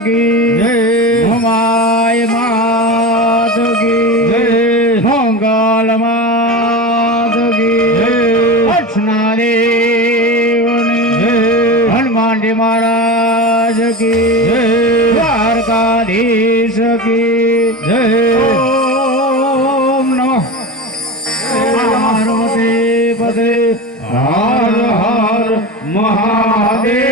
हमाय मात की मंगल मात की अर्चना देवनी हनुमान जी महाराज की द्वारकाधीश की ओम नमः पार्वती पते हर हर महादेव।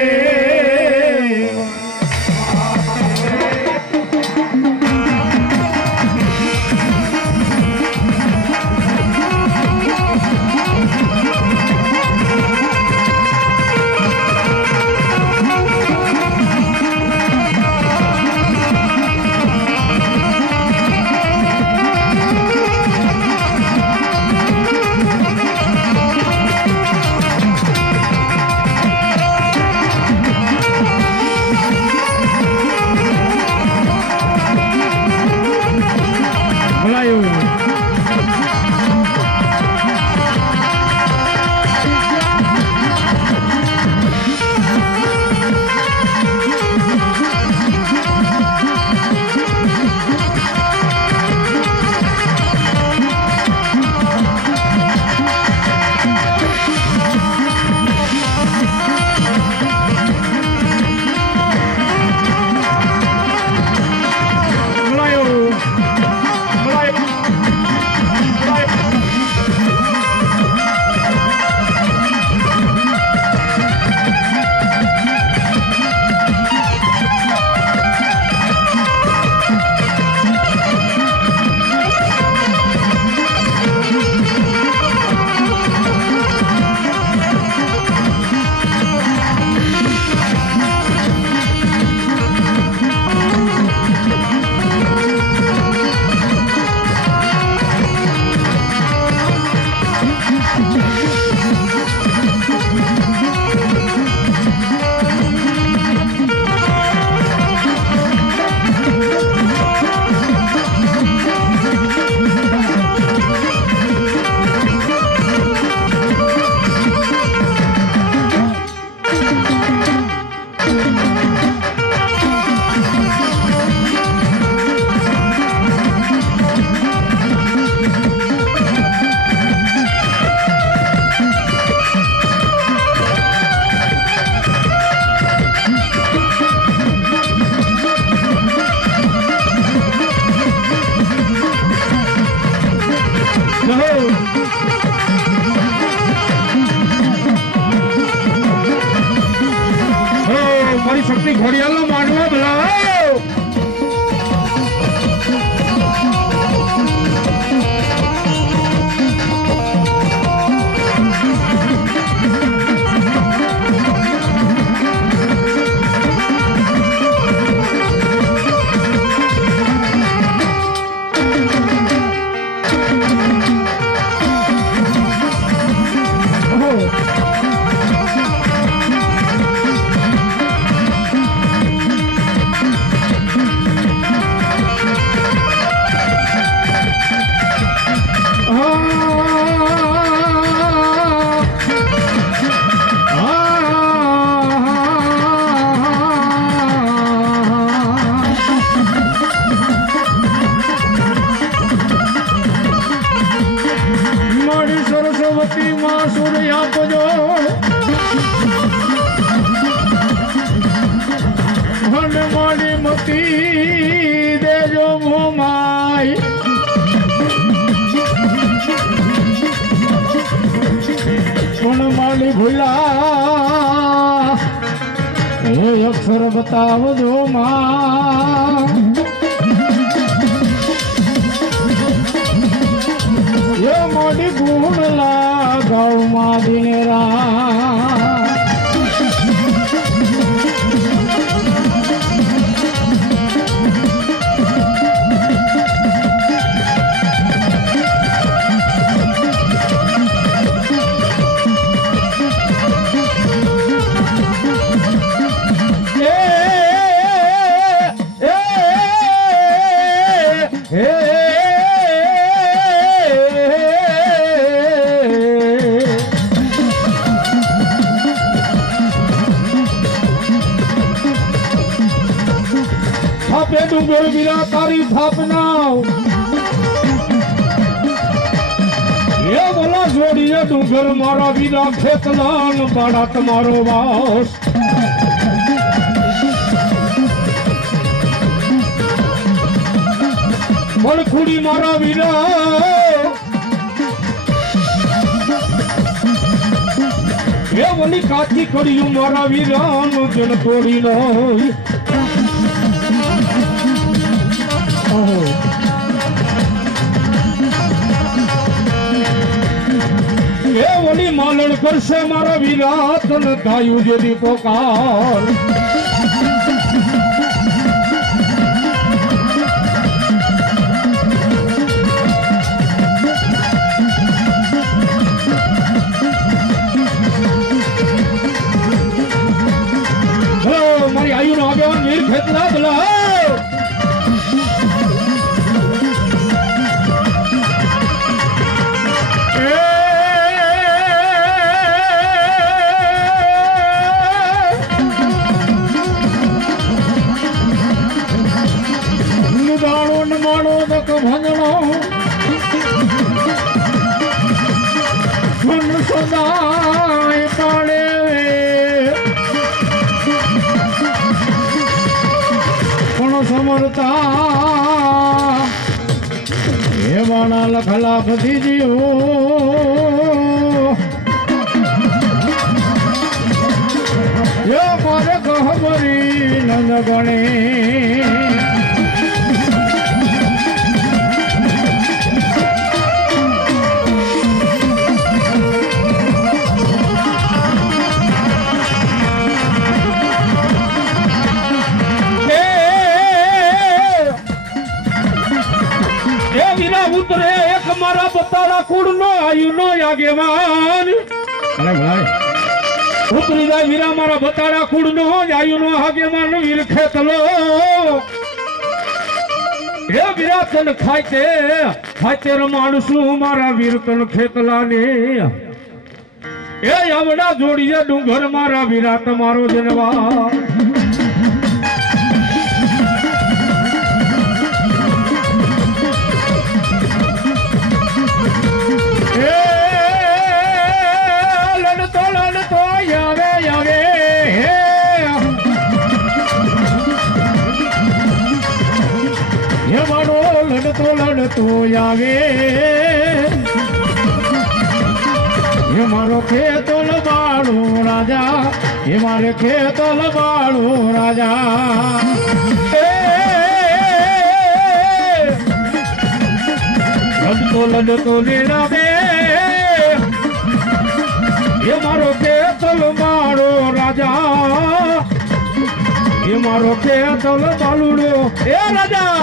મારી શક્તિ ઘોડિયાલો માંડવા બોલાવો। सरस्वती माँ सूर्या पूजो हनुमानी मती देजो मोमाई माली भूला ये अक्षर बताओ जो माँ ये मोटी गुण लगाओ माँ दिन रात થાપે ડુંગર વીરા તારી થાપના એ બોલા જોડીએ ડુંગર મારા વીરા ખેતલાન બાળા તમારો વાસ મલખુડી મારા વીરા એ બોલી કાચી કડિયું મારા વીરાનું જન તોડી નહીં એ બોલી માલણ કરશે મારા વીરા તને થાયું જેની પોકાર મારી આયુ નો આગેવાન વીર ખેતલા બોલા ભંજણો મન સદાય પાડે પણ સમરતા એ વાણા લખલા બધી જીવો એ મારે કહબરી નંદ ગણે ઉતરે એક મારા બતાડા કુળ નો આયુ નો આગેવાન અરે ભાઈ ઉતરી જાય વીરા મારા બતાડા કુળ નો આયુ નો આગેવાન વીર ખેતલો એ વીરા તન ખાતે રમાડશું મારા વીર તન ખેતલા ને એ આવડા જોડીએ ડુંગર મારા વીરા તમારો જનવા લડતો આવે એ મારો ખેતો લબાડો રાજા એ મારે ખેતો લબાડો રાજા લડતો લેડાવે એ મારો ખેતો લબાડો રાજા એ મારો ખેતો લબાડુડો એ રાજા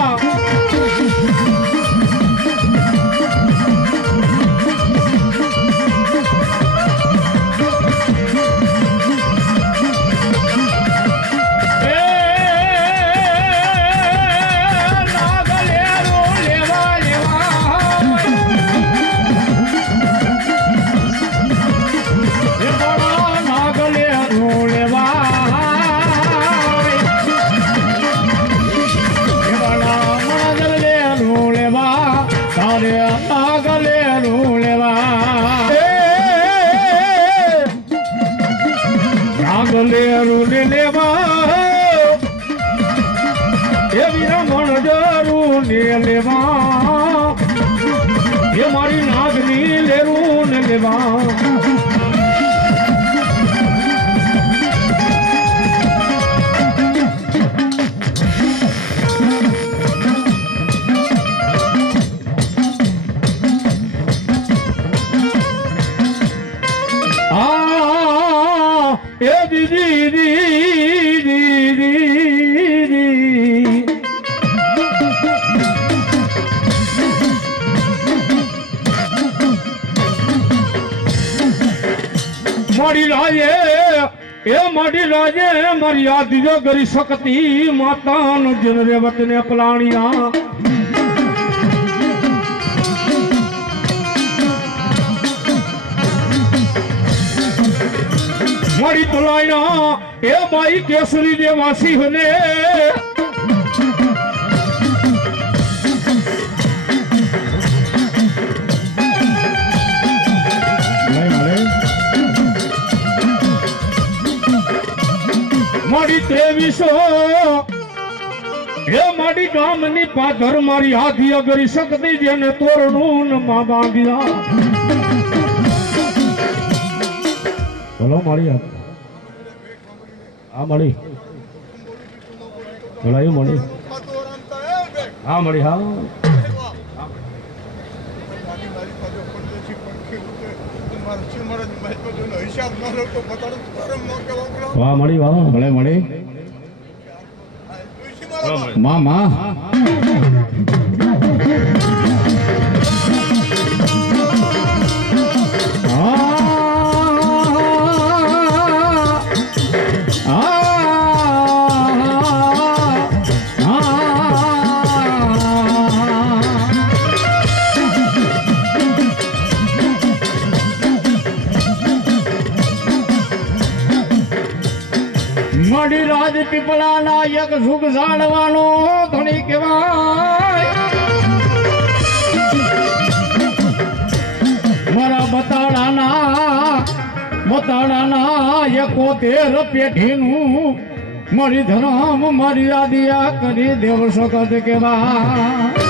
એ મારી નાગની લેરું ને લેવા એ દીદી મારી રાજે એ મારી રાજે મારી યાદ જો કરી શકતી માતાનો જન રે વતને પલાણિયા મારી તલાયણા એ માઈ કેસરી દેવાસી હને દિશો એ મારી ગામની પાદર મારી હાથી અગરી શકતી જેને તોરણું માં બાંધ્યા બોલો મારી આ મળી બોલાયું મળી હા મળી હા વાહ મળી વાહ ભલે મળી માં માં મારી રાજ પીપળાના એક સુખ જાણવાનો ધણી કહેવાય મારા બતાડાના એકોતેર પેઢીનું મારી ધરમ મારી આદિયા કરી દેવ સખત કહેવાય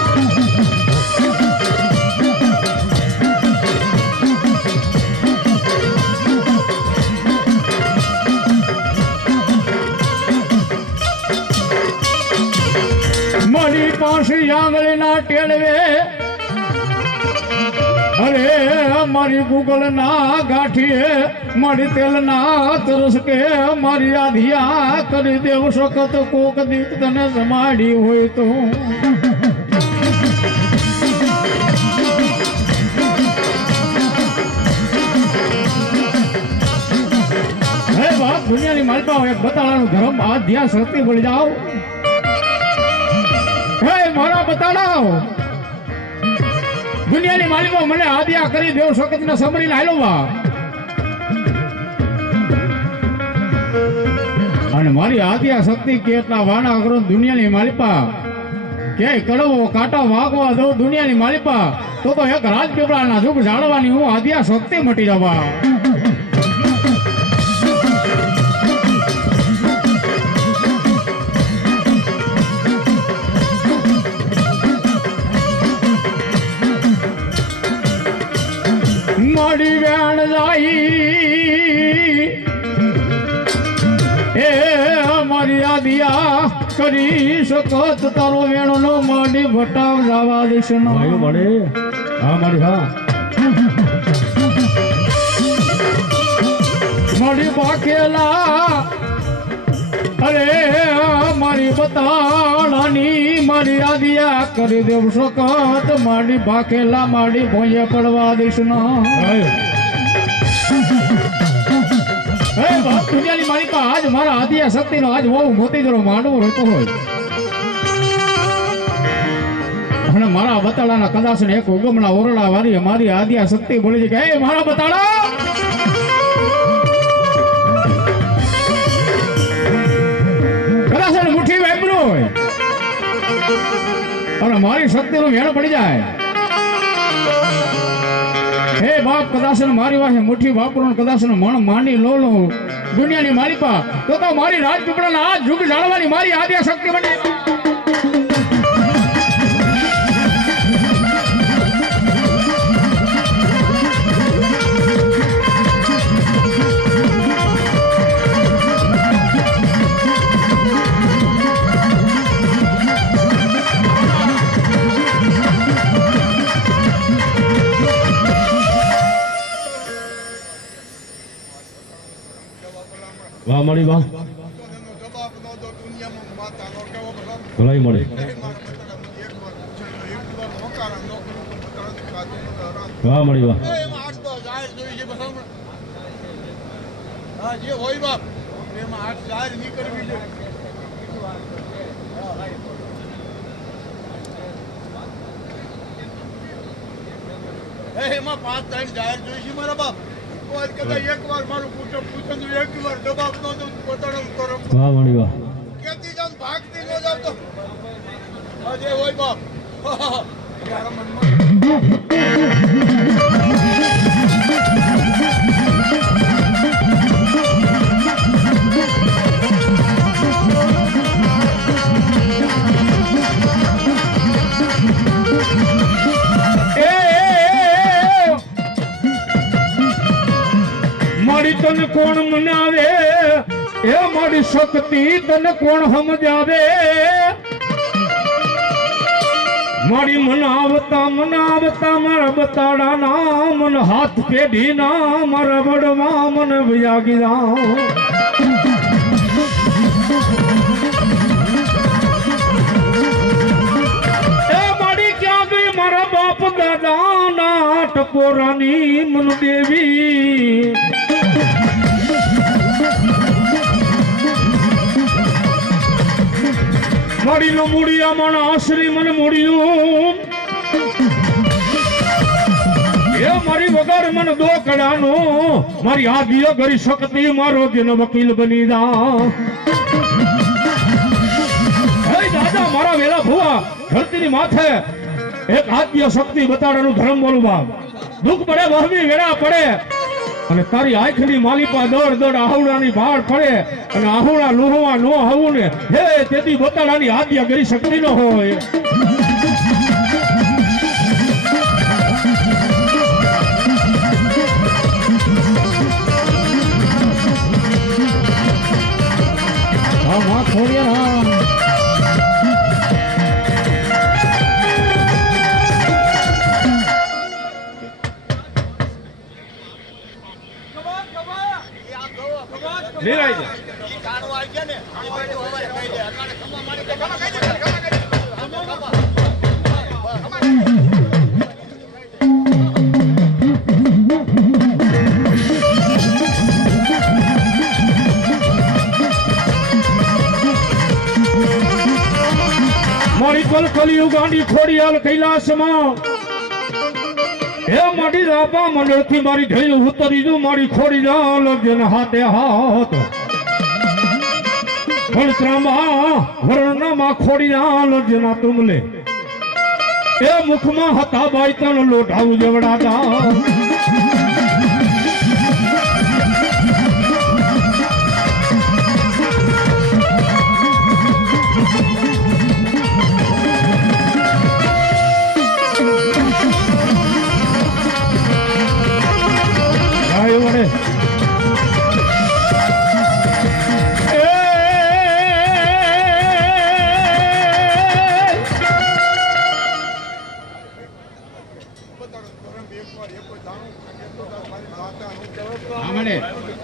મારી પાસે આંગળીના ટેળવે અરે મારી ગુગલ ના ગાંઠીએ મારી તેલ ના તરસકે મારી આધિયા કરી દેવ સખત કોક દીક તને જમાડી હોય તો હે બાપ દુનિયાની માલપા એક બતાડાનું ધર્મ આધ્યા શક્તિ ભળી જાઓ હે મારા બતાડાઓ દુનિયાની માલિકો મને આદ્યા કરી દેવ શક્તિને સમરીને હાલોવા અને મારી આદ્યા શક્તિ કેટલા વાના કરો દુનિયાની માલિપા ક્યાંય કડવો કાંટા વાગવા દો દુનિયાની માલિપા તો એક રાજપીપળાના દુઃખ જાળવાની હું આદ્યા શક્તિ મટી જવા મારી વેણ જાય એ મારી આદિયા કરી શકત તારો વેણો નો મારી ભટાવ જવા દેશ નો મળે હા મારી હા મારી બાકેલા અરે મારી બતાડાની મારી આદિયા કરી દેવ સખત મારી બાકેલા મારી ભોંયે પડવા દેશ ના હે બાપ દુનિયાની મારી પા આજ મારા આદિયા શક્તિનો આજ બહુ મોતી જરો માંડવો રહેતો હોય અને મારા બતાડાના કદાચ ને એક ઉગમના ઓરડા વાળી મારી આદિયા શક્તિ બોલી છે કે હે મારા બતાડા કદાચ મુઠ્ઠી વાપરું હોય અને મારી શક્તિનો મેળ પડી જાય હે બાપ કદાચ મારી પાસે મુઠ્ઠી વાપરો કદાચ મણ માંડી લો દુનિયાની મારી પા તો મારી રાજપીપળાના આ જુગ જાળવાની મારી આદ્યા શક્તિ બની વાહ મળી વાહ ભલાઈ મળી વાહ મળી વાહ એમાં 5 ટાઈમ જાહેર જોઈ છે મારા બાપ એક વાર મારું પૂછન એક વાર દબાવ નો પોતાનો કરો વાહ મળી વાહ કેતી જાન ભાગતી ન જાવ તો અજે હોય બાપ યાર મનમાં તને કોણ મનાવે એ મારી શક્તિ તને કોણ સમજાવે મારી મનાવતા મારા બતાડાના મન હાથ પેઢીના મારા વડવા મને વ્યાગી જાઓ એ મારી ક્યાં ગઈ મારા બાપ દાદાના ટકોરાની મન દેવી મારી નો મૂડિયા મારા આશરી મને મૂડ્યું એ મારી વગર મન દો કડાનો મારી આદિય કરી શકતી મારો દિન વકીલ બની જા હે દાદા મારા વેલા ભુવા ધરતીની માથે એક આદ્ય શક્તિ બતાડવાનું ધર્મ બોલું બાપ દુઃખ પડે વહમી વેળા પડે અને તારી આંખની માલિપા દોડ આહુડાની ભાડ પડે અને આહુડા લોહવા નો આવું ને હે તેથી બતાડાની આદ્ય કરી શકતી ન હોય હા માં ખોડિયા નિરાય છે ઈ કાણું આવી ગયા ને ઈ બધું હવારે કહી દે અટાણે ખમા મારી દે ખમા કહી દે મારી કલકલિયું ગાંડી ખોડિયાલ કૈલાસમાં હે મારી રાપા મંડળથી મારી ઢેલ ઉતરી જો મારી ખોડિયાલ જેન હાથે હાથ વણત્રામાં વર્ણમાં ખોડિયાલ જેના તુમલે એ મુખમાં હતા બાઈ તન લોઢાવું જવડાતા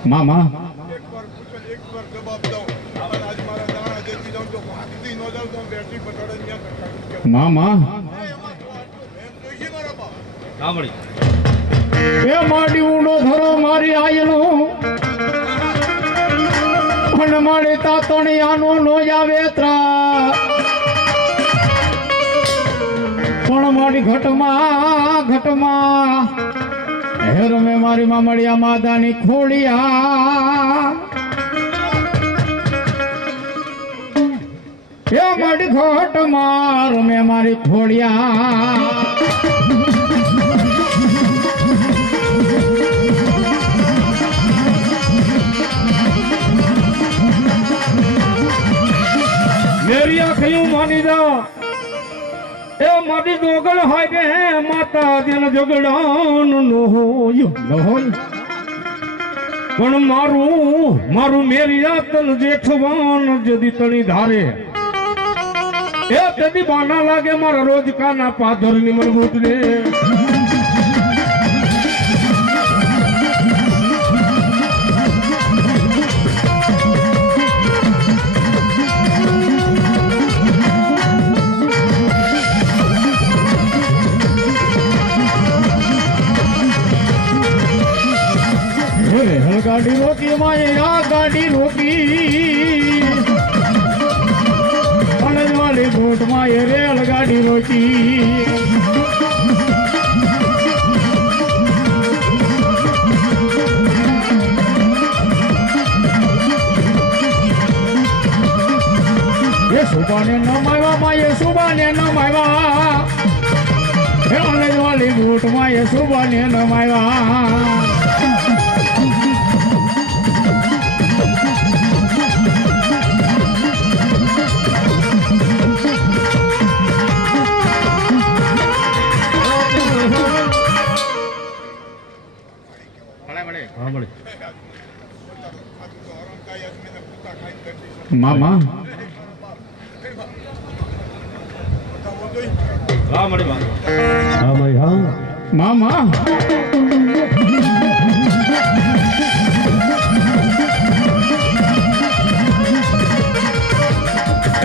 મામા એકવાર જવાબ દઉં આજ મારા દાણા દેતી દઉં તો હાથથી ન જાઉં તો બેટરી પટાડે ત્યાં મામા એમ જોઈશે મારા બાપ સાંભળી એ માડી ઊંડો ધરો મારી આયનો અને મારી તાતણી આનો નો જાવે ત્રા પણ મારી ઘટમાં હેર મે મારી મામડિયા માદાની ખોડિયા એ મારી ઘટમાં રમે મારી ખોડિયા મેરિયા કયું માની જા એ મારી દોગલ હોય દે માતા દિન જગડાન નો હોય પણ મારું મેરિયા તન જેઠવાન જદી તણી ધારે એ તેથી બાના લાગે મારા રોજ કાના પાધર ની મનબૂટ ને ગાડી રોકી માએ આ ગાડી રોકી અને વાલી ભૂટ માએ રેલ ગાડી રોકી એ સુબાને ન માયવા માએ સુબાને ન માયવા અને વાલી ભૂટ માએ સુબાને ન માયવા મામા હા મળી બા હા ભાઈ હા મામા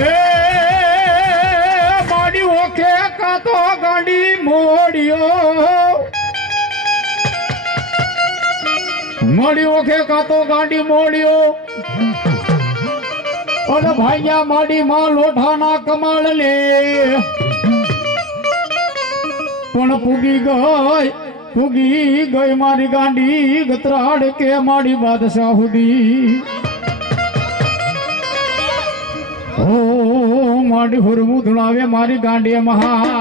એ માડી ઓખે કાતો ગાંડી મોડિયો માડી ઓખે કાતો ગાંડી મોડિયો અને ભાઈયા માડી માં લોઠાના કમાળ લે પણ પૂગી ગઈ મારી ગાંડી ગતરાડ કે માડી બાદશાહ હુડી ઓ માડી હુરમું ધુણાવે મારી ગાંડી મહા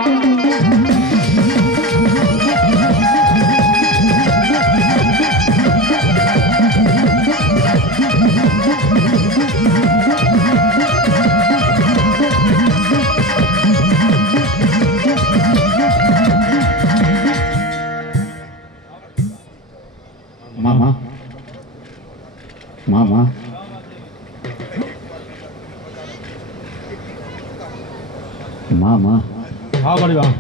મામા મામા મામા હા મળી બા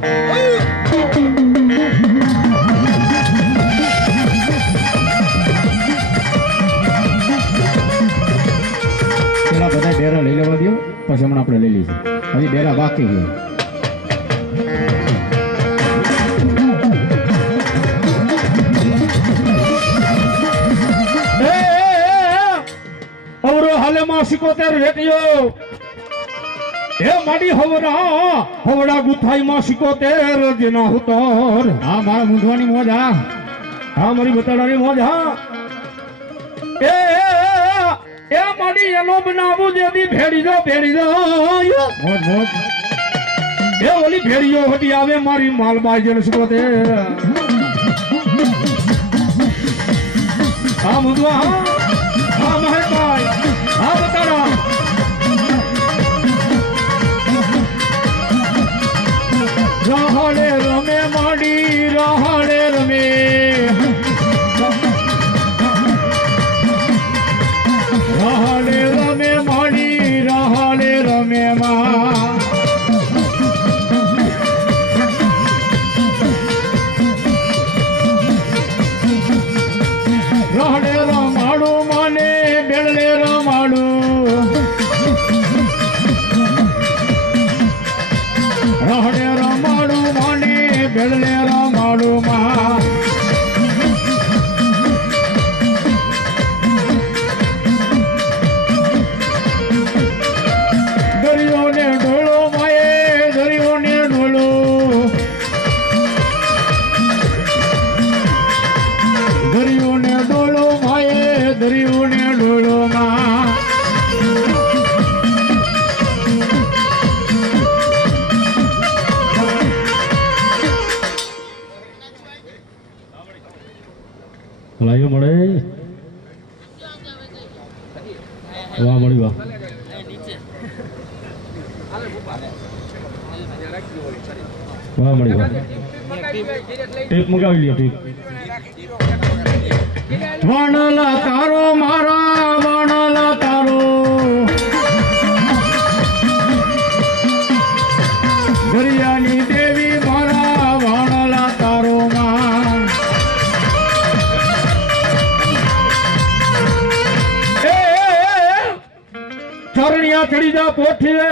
પેલા બધા ડેરા લઈ લેવા દો પછી હમણાં આપણે લઈ લઈશું હજી ડેરા બાકી છે હાલે માં 75 રેટિયો એ માડી હવડા ગુથાઈ માં 75 જેના હુતર હા મારા મૂંઢવાની મોજ હા હા મારી બતાડાની મોજ હા એ માડી એનો બનાવું જેથી ભેડી દો મોજ મોજ એ ઓલી ભેડીઓ હટી આવે મારી માલબાઈ જેને 75 હા મુદવા હા મહેશભાઈ હા બતાડા રાહડે રમે માડી રાહડે રમે રાહડે રમે માડી રાહડે રમે માં રાહડે રમાડું માને બેડલે રમાડું રાહડે રમાડું માને બેડલે રમાડું માં દરિયો ને ઢોળો માએ દરિયો ને ઢોળો દરિયો ને ડોળો માએ દરિયો ને ડોળો માં લાયો મળે વાહ મળી વાહ વાહ મળી વાહ ટેપ મગાવી લ્યો ટેપ વાણલા તારો મારા વાણલા તારો દરિયાની દેવી મારા વાણલા તારો માં ચરણિયા ચડી જા પોઠીએ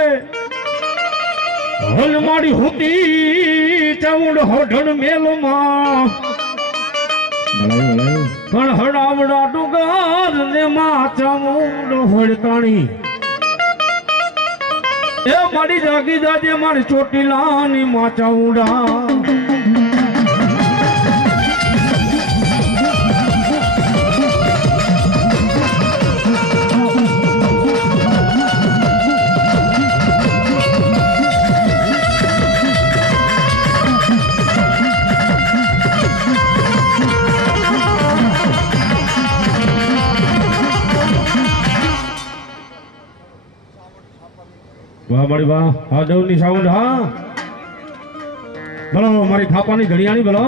હલ માડી હુતી ચામુંડ હોઢણ મેલમાં પણ હડાવડા ડુંગર ને માં ચામુંડ હોડતાણી એ મારી જાગી જાજે મારી ચોટીલાની માં ચામુંડા વાહ મારી વાહ હા દવની સાઉન્ડ હા બોલો મારી થાપાની ઘડિયાળી બોલો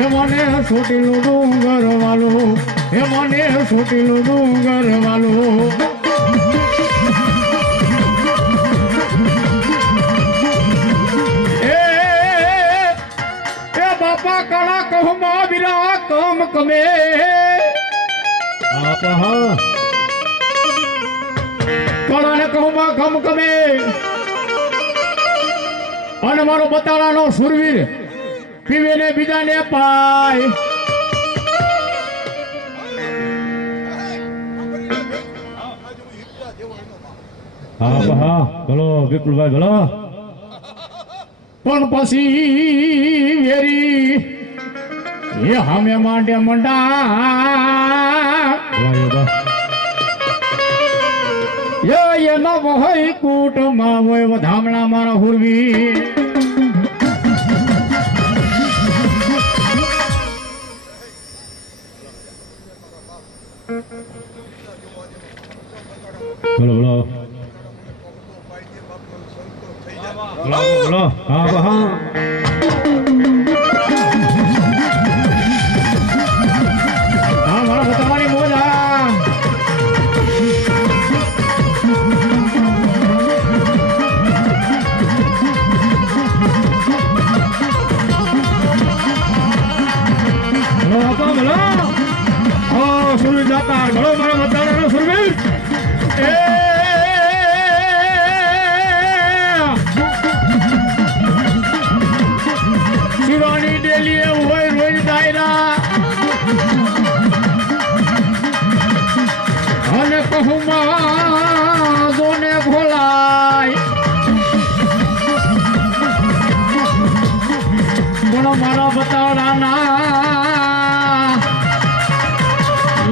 હે મને સોટીલું ડુંગર વાલું, હે મને સોટીલું ડુંગર વાલું. એ બાપા કાળા કહુમાં વિરા કમ કમે. કાળાને કહુમાં કમ કમે અને મારો બતાડાનો સુરવીર પીવે ને બીજાને પાય. ભલો વિપુલભાઈ ભલો. પણ પછી વેરી એ હામે માંડે મંડા એનો વહઈ કૂટમાં હોય વધામણા મારા હુરવી. બોલો બોલો બોલો. હા હા મારા બતાવવાની મોજ. સુરવીર જાતા ઘણો મારા મતદારો સુરવીર. શિવાની ડેલીએ હોય રોજ દાયરા અને કહુમાં દોને ભોલાય. પણ મારા બતાડાના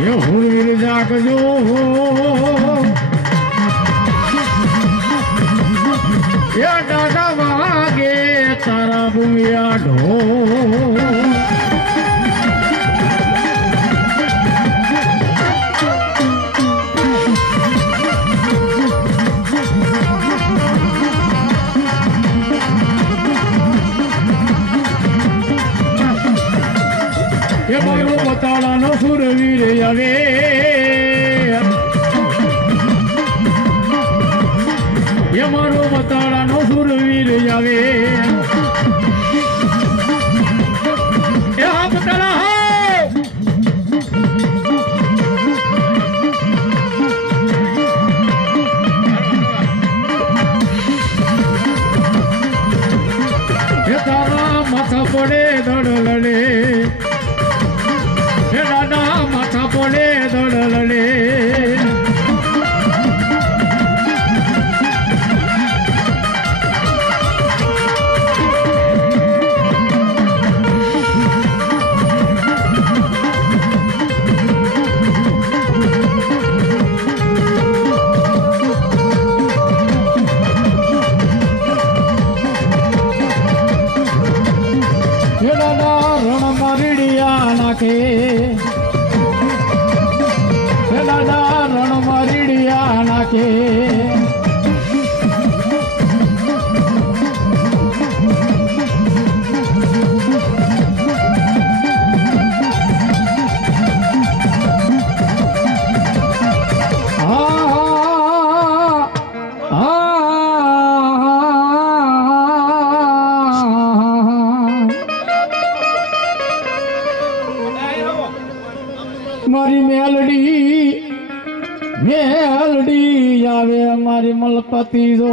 એ હુરવીર જાગજો. એ દાદા વાગે તારા બુમિયા ઢોલ. એ મારો બતાડાનો સુરવીર આવે. એ મારો બતાડાનો સુરવીર આવે. એ હા બતાડા એ તારા માથા પડે દડ લડે. હે દાદા માથા પડે દડ લડે. હે દાદા રણ મારીડિયા નાખે. હે દાદા રણ મારીડિયા નાખે. મારી મેલડી આવે મારી મલપતિ જો.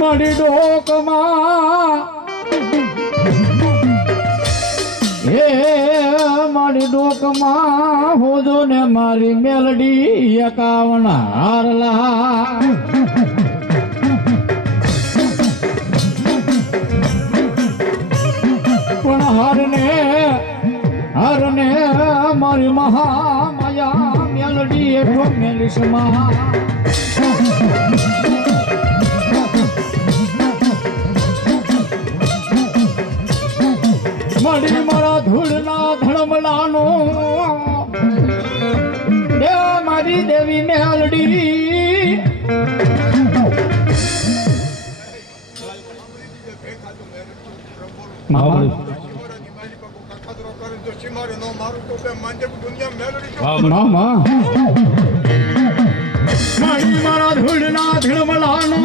મારી ડોકમાં હે મારી ડોકમાં હોજો ને મારી મેલડી 51 હારલા. પણ હરને મારી મહામાયા મેલડી એટલો મેલિશમાં. મળી મારા ધૂળના ધડમલાનો મારી દેવી મેલડી. મામા મારાની મારી બાપુ કાકાદરો કરે તો સીમારે નો મારું તો બે માંજે દુનિયા મેલડી તો મામા મારી મારા ધૂળના ધીળમલાનો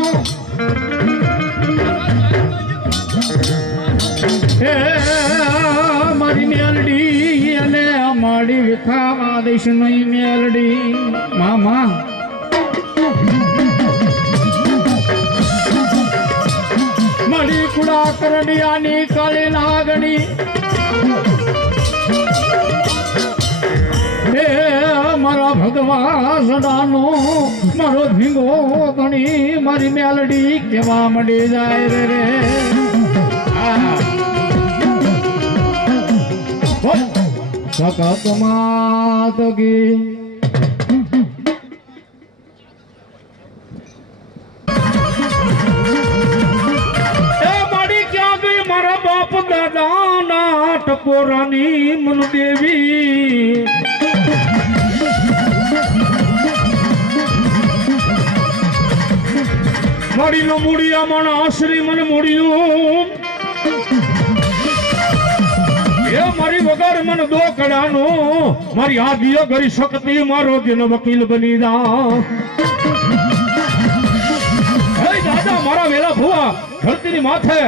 એ મારી મેલડી અને મારી વિખાવા દઈશ નહીં મેલડી મામા મારી કુડા કરડિયાની કાળી નાગણી હે મારા ભગવા સડાનો મારો ધીંગો ગણી મારી મેલડી કેવા મળી જાય રે સકત માતગી મારા બાપ દાદાના ટકોરાની મન દેવી મારી નો મૂડિયા માણા આશરી મને મૂડ્યું એ મારી વગર મન દો કડાનો મારી આદિય કરી શકતી મારો જેનો વકીલ બની જા હે દાદા મારા વેલા ભુવા ધરતીની માથે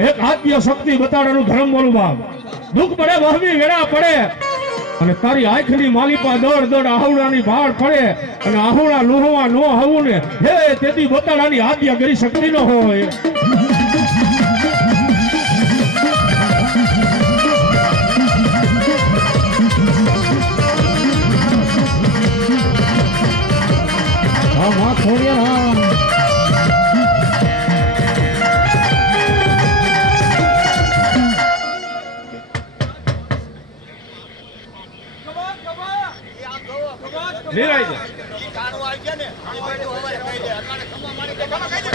એક આદ્ય શક્તિ બતાડવાનું ધર્મ બોલું બાપ દુઃખ પડે વહમી વેળા પડે અને તારી આંખની માલિપા દોડ દોડ આહુડાની ભાડ પડે અને આહુડા લોહવા નો આવું ને હે તેથી બતાડાની આદ્ય કરી શક્તિ ન હોય હા હા થોડી કાણું આવી ગયા ને એ બાજુ હવારે કહી દે અટાણે ખમા મારી દે ખમા કહી દે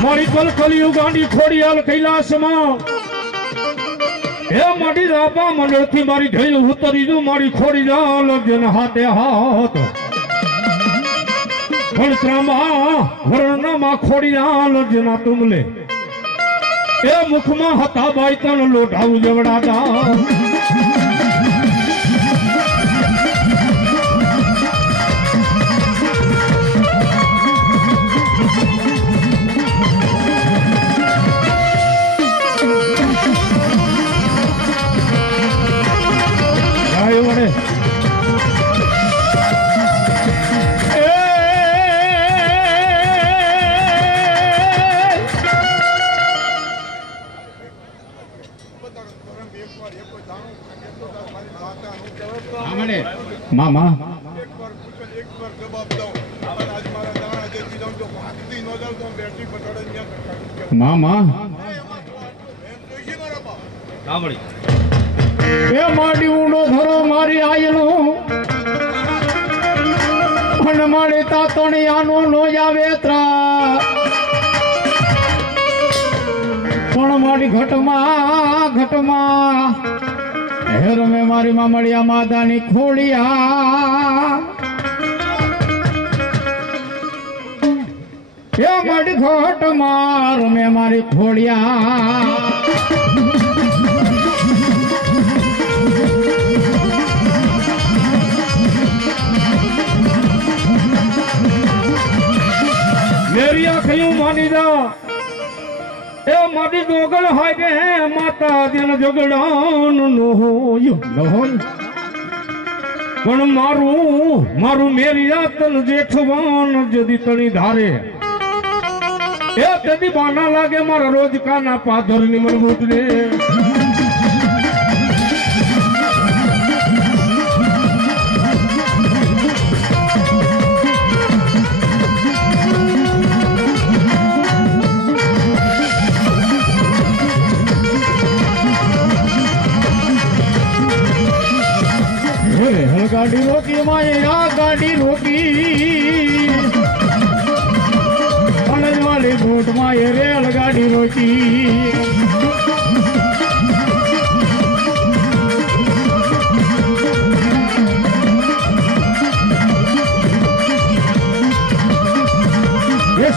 મારી કલકલિયું ગાંડી ખોડિયાલ કૈલાસમાં હે મારી રાપા મંડળથી મારી ઢેલ ઉતરી જો મારી ખોડિયાલ જન હાથે હાથ ફળત્રામાં વર્ણમાં ખોડિયાલ જના તુમલે એ મુખમાં હતા બાઈ તન લોઢાવું જવડાતા મામા એકવાર જવાબ દઉં આજ મારા દાણા જેથી દઉં તો ભાગતી ન જાઉં તો બેટરી પટાડે ત્યાં મામા એમ જોઈશે મારા બાપ એ માડી ઊંડો ધરો મારી આયનો અને મારી તાતણી આનો નો જાવે ત્રા પણ મારી ઘટમાં હેર મેં મારી મામડિયા માદાની ખોડિયા એ મારી ઘટમાં રમે મારી ખોડિયા મેરી આંખયું માની જા એ મારી ગોગલ હોય કે માતા દિન જગડાન નો હોય પણ મારું મેરી આતન જેઠવાન જદી તણી ધારે એ કદી બાના લાગે મારા રોજ કાના પાદર ની મનબૂટ ને ગાડી રોકી માએ આ ગાડી રોકી અનજ વાળી ભૂટ માએ રેલ ગાડી રોકી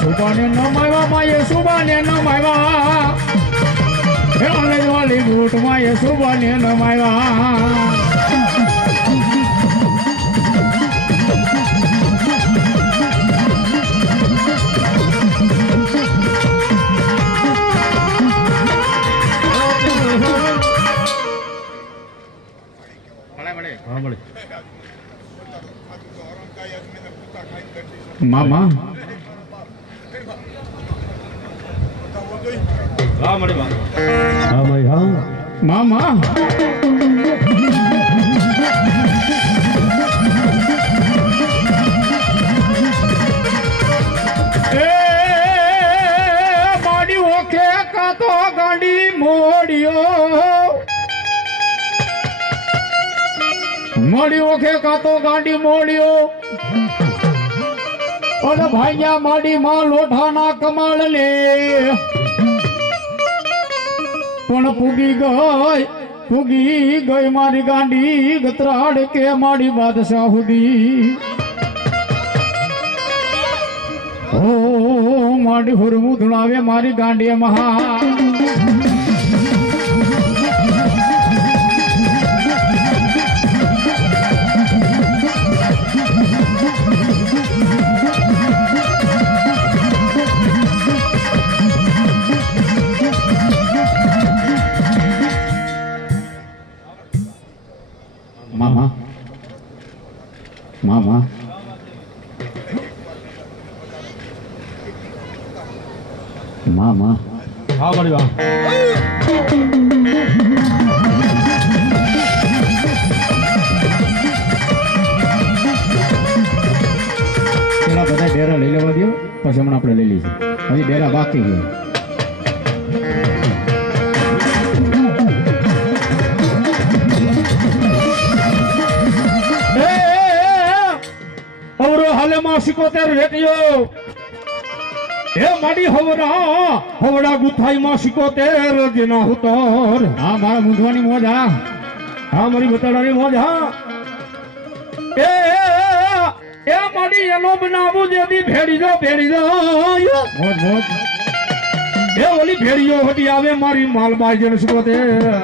સુબાને નમાવ્યા માએ સુબાને નમાવ્યા હે અલગ વાલી બૂટ માએ સુબાને નમાવ્યા હા મળે મામા હા મળે હા ભાઈ હા મામા એ માડી ઓખે કાતો ગાંડી મોડિયો મોડી ઓખે કાતો ગાંડી મોડિયો અને ભાઈયા માડી માં લોઠાના કમાળ લે પણ પૂગી ગઈ મારી ગાંડી ગતરાડ કે માડી બાદશાહ હુદી ઓ માડી હુરમું ધુણાવે મારી ગાંડી મહા મામા મામા મામા હા મળે હા પેલા બધા ડેરા લઈ લેવા દો પછી હમણાં આપણે લઈ લઈશું હજી ડેરા બાકી છે હાલે માં 77 રેટિયો એ માડી હવડા ગુથાઈ માં 77 જેના હુતર હા મારા મૂંઝવાની મોજ હા હા મારી બતાડાની મોજ હા એ માડી એનો બનાવું જેથી ભેડી દો મોજ મોજ એ ઓલી ભેડીઓ હટી આવે મારી માલબાઈ જેને 77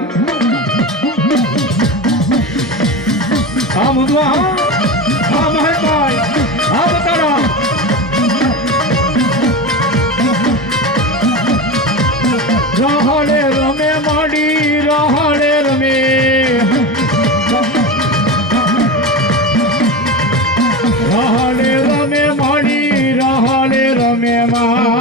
હા મૂંઝવા હા મહેશભાઈ હા બતાડા રાહડે રમે માડી રાહડે રમે રાહડે રમે માડી રાહડે રમે માં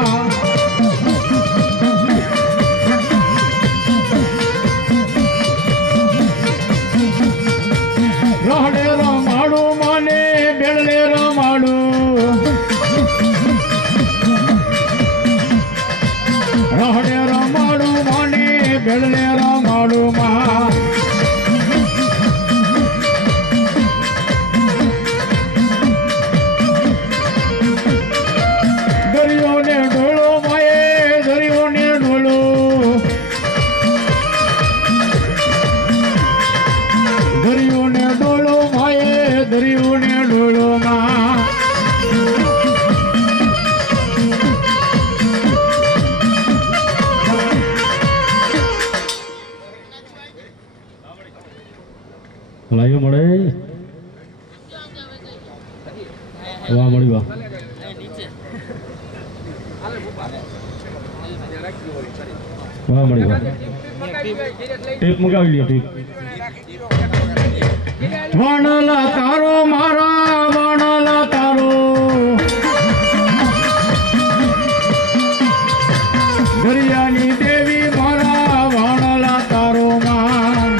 રાહડે રમાડું માને બેડલે રમાડું રાહડે રમાડું માને બેડલે રમાડું માં દરિયોને ઢોળો માએ દરિયોને ઢોળો દરિયોને ડોળો માએ દરિયોને ડોળો માં લાયો મળે વાહ મળી વાહ વાહ મળી વાહ ટેપ મગાવી લ્યો ટેપ વણલા તારો મારા વણલા તારો દરિયાની દેવી મારા વણલા તારો માં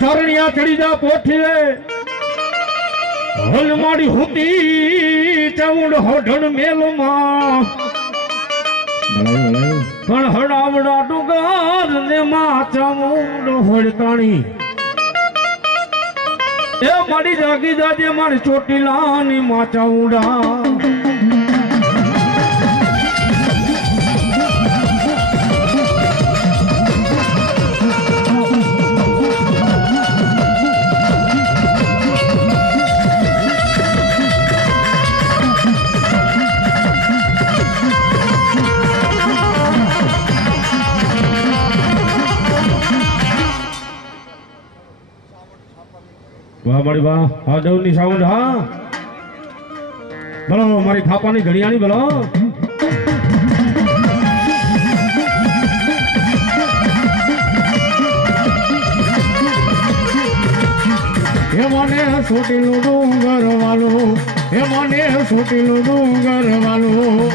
ચરણિયા ચડી જા પોઠીએ હલ માડી હુતી ચાઉંડ હોઢણ મેલમાં પણ હડાવડા ડુંગર ને માં ચામુંડ હોડતાણી એ મારી જાગી જાજે મારી ચોટીલાની માં ચાઉંડા ભાઈ વાહ હા ડવની સાઉન્ડ હા બોલો મારી થાપાની ઘડિયાળી બોલો હે મને છોટીલું ડુંગર વાલું હે મને છોટીલું ડુંગર વાલું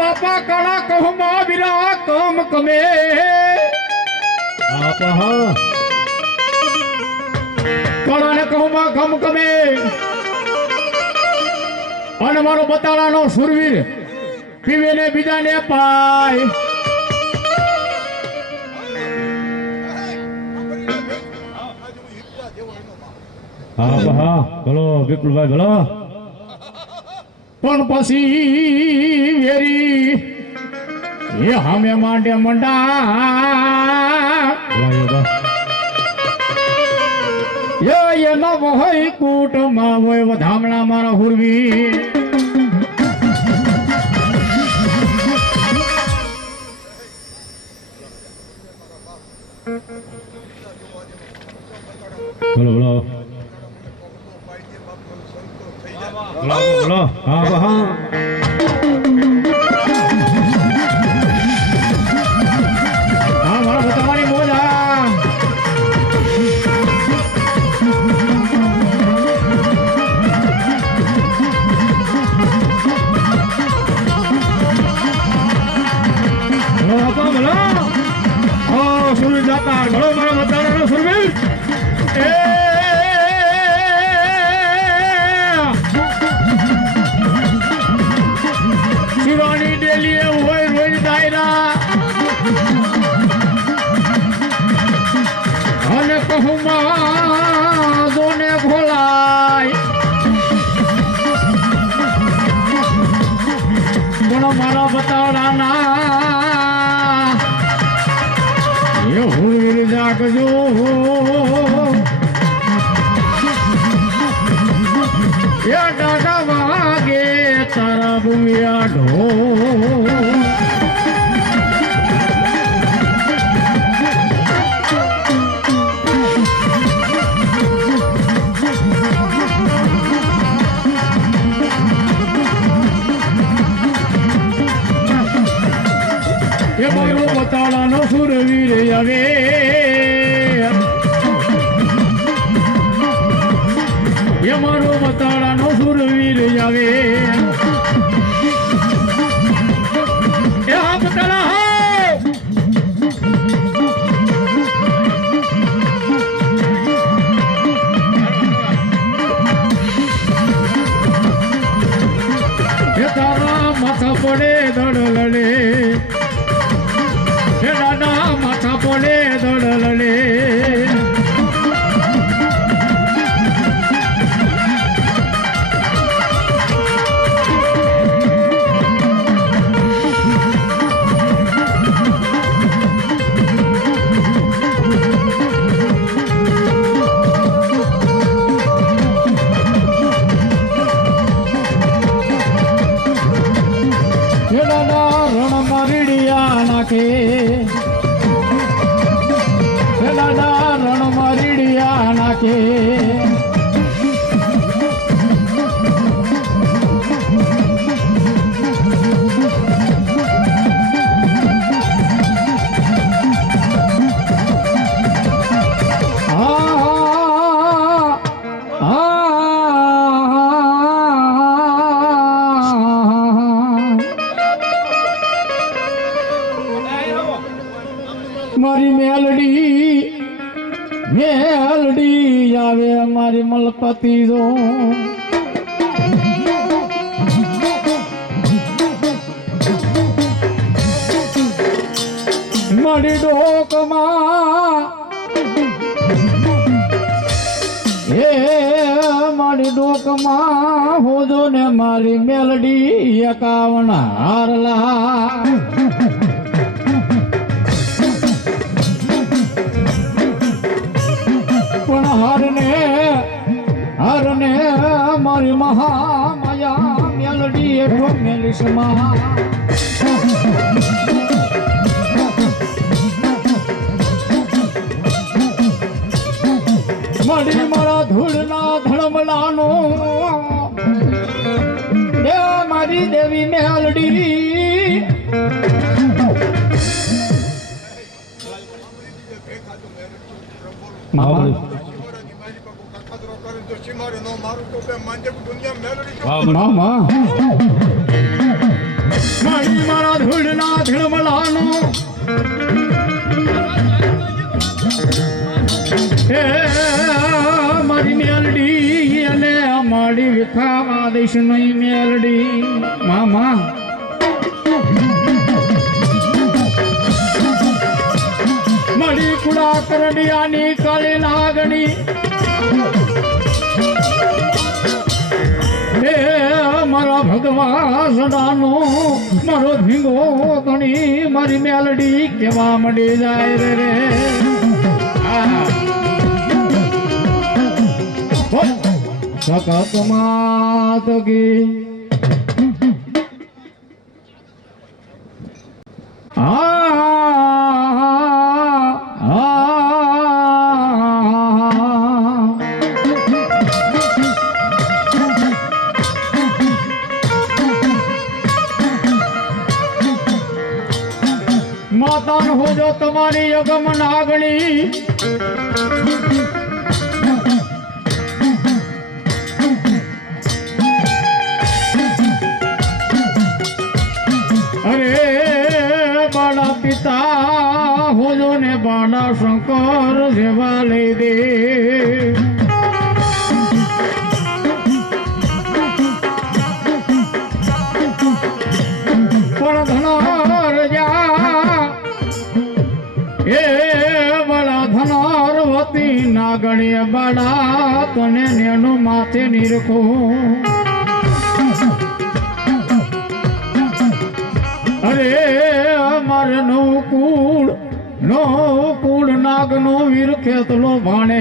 બાપા કાળા કહમાં વિરા કમ કમે આપા હા કાળા ને કહમાં કમ કમે અને મારો બતાડાનો સુરવીર પીવે ને બીજાને પાય હા હા બોલો વિપુલભાઈ બોલો પણ પછી વેરી એ હામે માંડે મંડા એનો વહય કૂટમાં હોય વધામણા મારા હુરવી બોલો બોલો બોલો બોલો હા હા મારા બતાવવાની મોજ આ બોલો સુરવીર જાતા બોલો મારા મતદારો સુરવીર શિવાની ડેલીએ હોય રોજ દાયરા અને કહુમાં દોને ખોલાય પણ મારા બતાડાના એ હુરવીર જાગજો એ દાદા વાગે તારા બુમિયા ઢો એ મારો બતાડાનો સુરવીર આવે એ મારો બતાડાનો સુરવીર આવે એ હા બતાડા હા એ તારા માથા પડે દડ લડે એ દાદા માથા પડે દડ લડે નાખે દાદા રણ મરીડિયા નાખે મારી મેલડી આવે મારી મલપતિ દો મારી ડોકમાં હે મારી ડોકમાં હોજો ને મારી મેલડી 51 હારલા હરને મારી મહામાયા મેલડી એઠો મેલિસમાં મળી મારા ધૂળના ધડમલાનો એ મારી દેવી મેલડી મામા મામા મળી મારા ધૂળના ધડમલાનો એ મારી મેલડી અને મારી વિખાવા દઈશ નહીં મેલડી મામા મળી કુડા કરડિયાની કાળી નાગણી એ મારા ભગવા સદાનો મારો ધીંગો ગણી મારી મેલડી કેવા મળી જાય રે સકત માત કી માતા હો જો તમારી અગમ નાગણી અરે બાળા પિતા હોજો ને બાળા શંકર જેવા લઈ દે પણ ધનાર જા એ બાળા ધનાર વતી નાગણીય બાળા તને નેનું માથે નિરખો અરે અમારે નો કુળ નાગ નો વીર ખેતલો ભાણે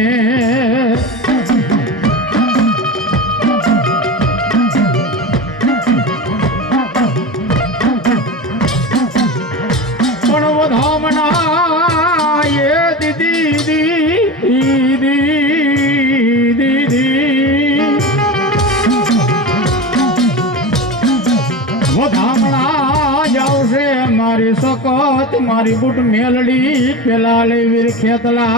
પણ વધામણા એ દીદી વધામણા જાવશે મારી સકત મારી બુટ મેલડી પેલા લઈ વીર ખેતલા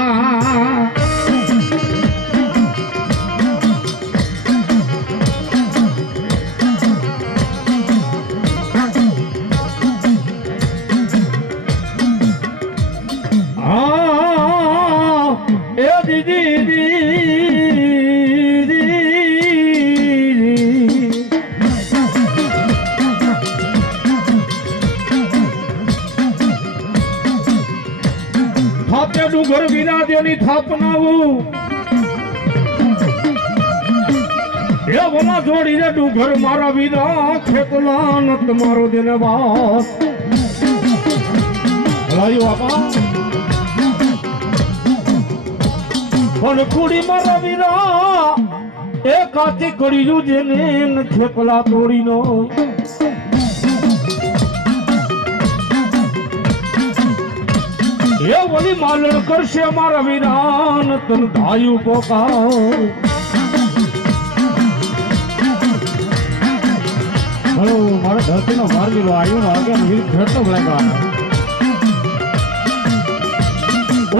એ દીદી થાપે ડુંગર વિના તેની થાપનાવું એ ભલા જોડી દે ડુંગર મારા વિના ખેતલા ન તમારો દેને વાસ ભલાયો બાપા પણ કુડી મારા વિના એ કાચી કડીયું જેને ખેપલા તોડીનો એ ઓલી માલણ કરશે મારા વિરાન તન ધાયું પોકાવ હલો મારા ધરતીનો માર્ગીલો આવ્યો આગે વીર ખેડતો ભલાઈ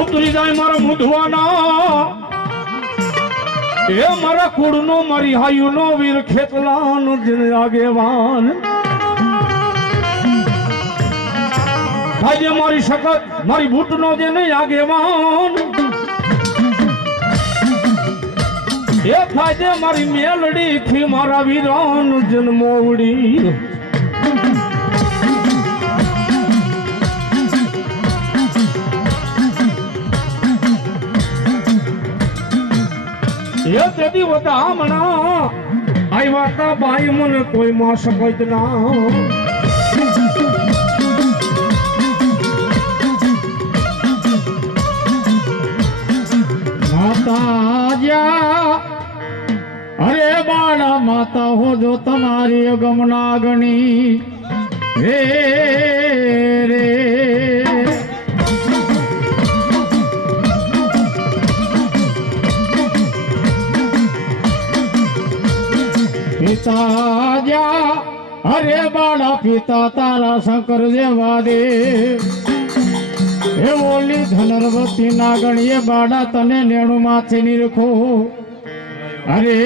ઉતરી જાય મારા મુધવાના એ મારા કુળનો મારી હાયુનો વીર ખેતલાનો જન આગેવાન આજે મારી શકત મારી બૂટનો જે નહીં આગેવાન એ ફાજે મારી મેલડી થી મારા વીરાન જન્મોવડી એ તેથી વધામણા આવ્યા તા બાઈ મને કોઈ માં શકત ના અરે બાળા માતા હો જો તમારી અગમ નાગણી રે રે પિતા જા અરે બાળા પિતા તારા શંકર જેવા દે હે ઓલી ધનરવતી નાગણીએ બાળા તને નેણું માથે નીરખો અરે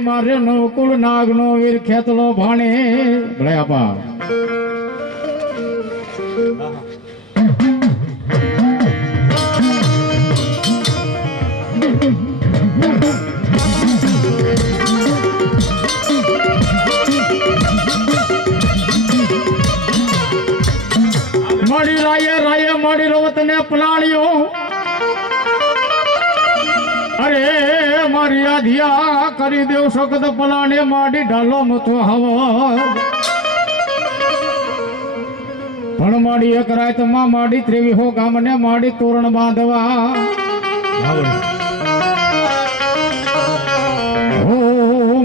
મારે નવકુળ નાગનો વીર ખેતલો ભાણે ભલે આપા મારી રાયે મારી રોવતને પલાળ્યો અરે મારી આધિયા કરી દેવ સખત પલાણે માડી ઢાલો મતો હવા પણ માડી એક રાતમાં માડી 23 ગામને માડી તોરણ બાંધવા ઓ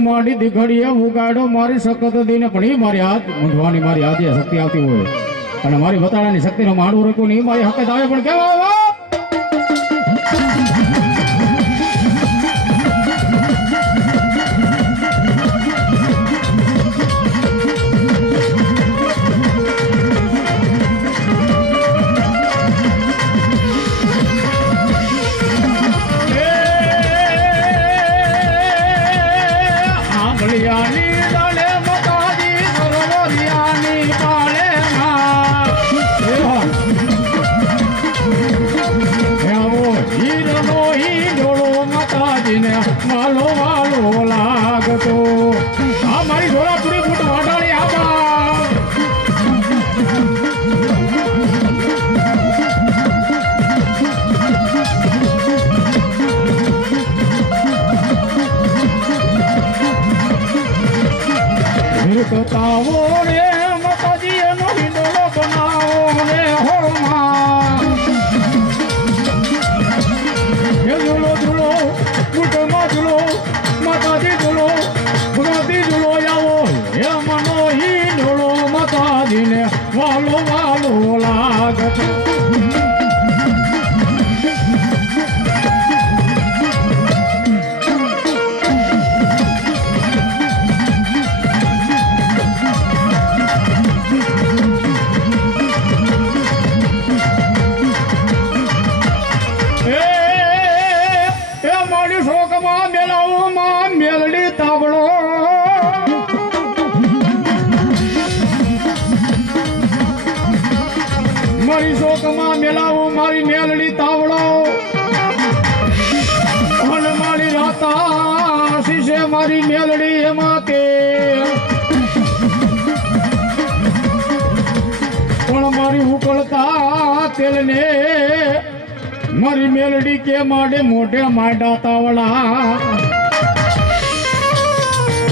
માડી દીઘડીએ ઉગાડો મારી સખત દીને પણ ઈ મારી હાથ મૂંઝવાની મારી આધિયા શક્તિ આવતી હોય અને મારી બતાડાની શક્તિનો માડું રોક્યું નહીં મારી હકત આવે પણ કેવા વાલો વાલો લાગતો આ મારી ઢોળાપુરી ફૂટ વાટાળી આબા તાવો રે માતાજી એનો હિંડોળો બનાવો રે હોળમાં ઝૂલો ઝૂલો કુટમાં ઝૂલો માતાજી ઝૂલો ભગવતી ઝૂલો આવો હે મનો હિંડોળો માતાજીને વાલો વાલો લાગતો મારી શોકમાં મેલાવો મારી મેલડી તાવડો અને મારી રાતા શીશે મારી મેલડી એમાં તે પણ મારી ઉકળતા તેલને મારી મેલડી કે માડે મોઢે માંડા તાવડા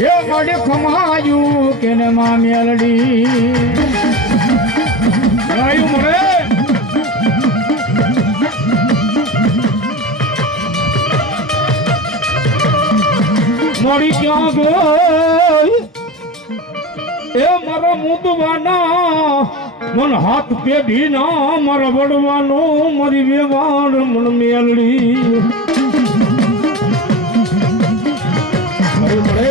એ માડે ખમાયું કે ને માં મેલડી મળે મારી ક્યાં ગઈ એ મારા મુદવાના મન હાથ પેઢી ના મારા વડવાનો મારી વેવાણ મન મેલડી મળે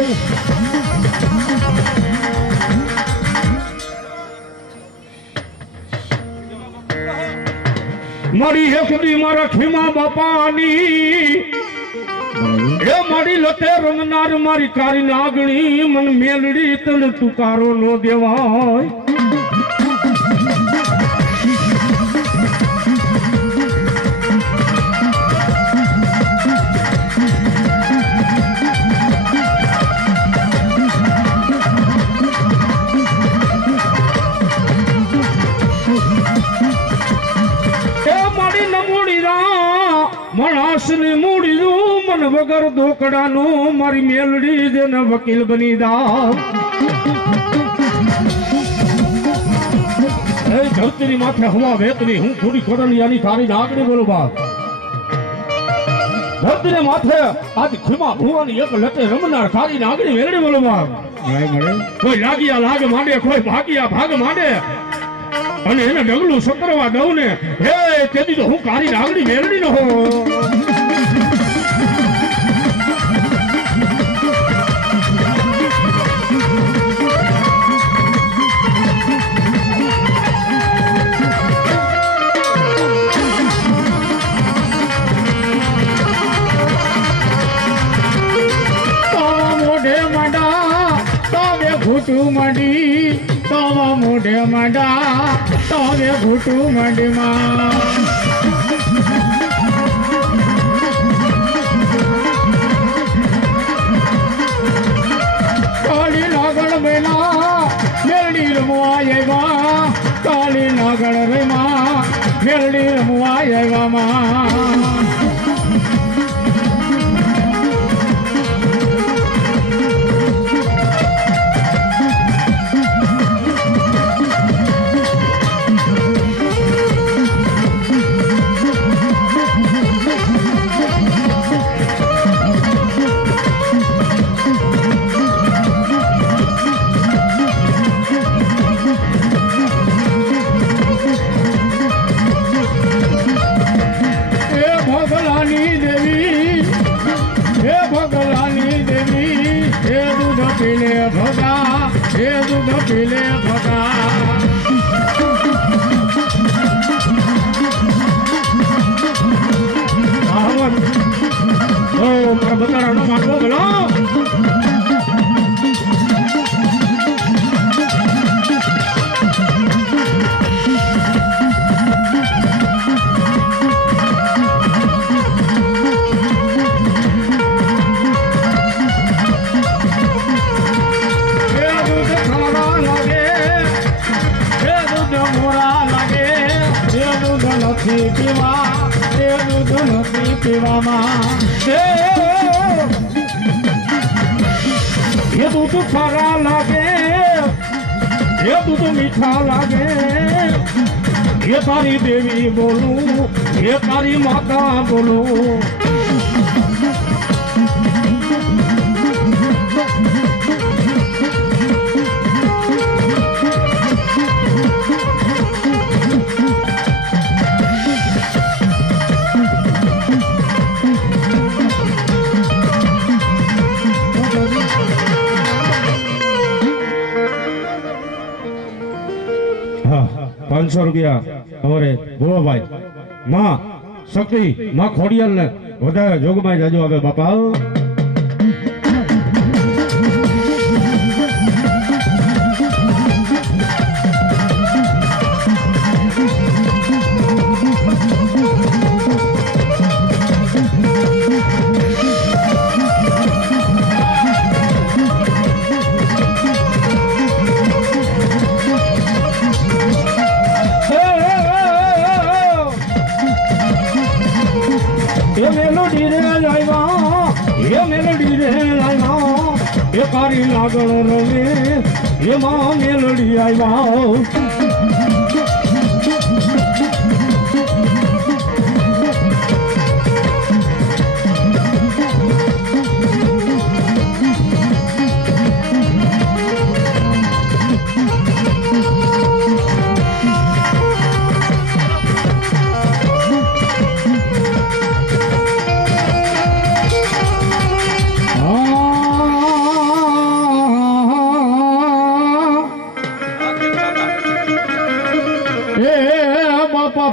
મારી હેકડી મારા ખીમા બાપાની એ મારી લતે રમનાર મારી કારી નાગણી મન મેલડી તને તુકારો નો દેવાય માણસની મૂડી મન વગર દોકડાનું મારી મેલડી જેને વકીલ બની દા ધરતીની માથે હવા વેતની હું થોડી ખોડલિયાની તારી નાગણી બોલું બા ધરતીને માથે આજ ખીમા ભુવાની એક લટે રમનાર તારી નાગણી મેલડી બોલું બા કોઈ લાગિયા લાગ માંડે કોઈ ભાગિયા ભાગ માંડે અને એને ડગલું સતરવા દઉં ને હે તેથી તો હું કારી નાગણી મેળડી ન હો ઘૂંટું માંડી તવા મોઢે માંડા તવે ઘૂંટું માંડીમાં કાળી નાગણ મેલા મેરડી રમવા આવ્યા કાળી નાગણ રેમાં મેરડી રમવા આવ્યામાં પીલે ભગા એ દૂધ પીલે ભગા મારા બતારાનો માનવો બોલો ये दूध सारा लागे ये दूध मीठा लागे ये तारी देवी बोलूं ये तारी माता बोलूं ₹500 અમારે ભોળાભાઈ માં શક્તિ માં ખોડિયાલ ને વધારે જોગમાં જાજો આવે બાપા ये कारी लागण रमे ये मां मेलडी आया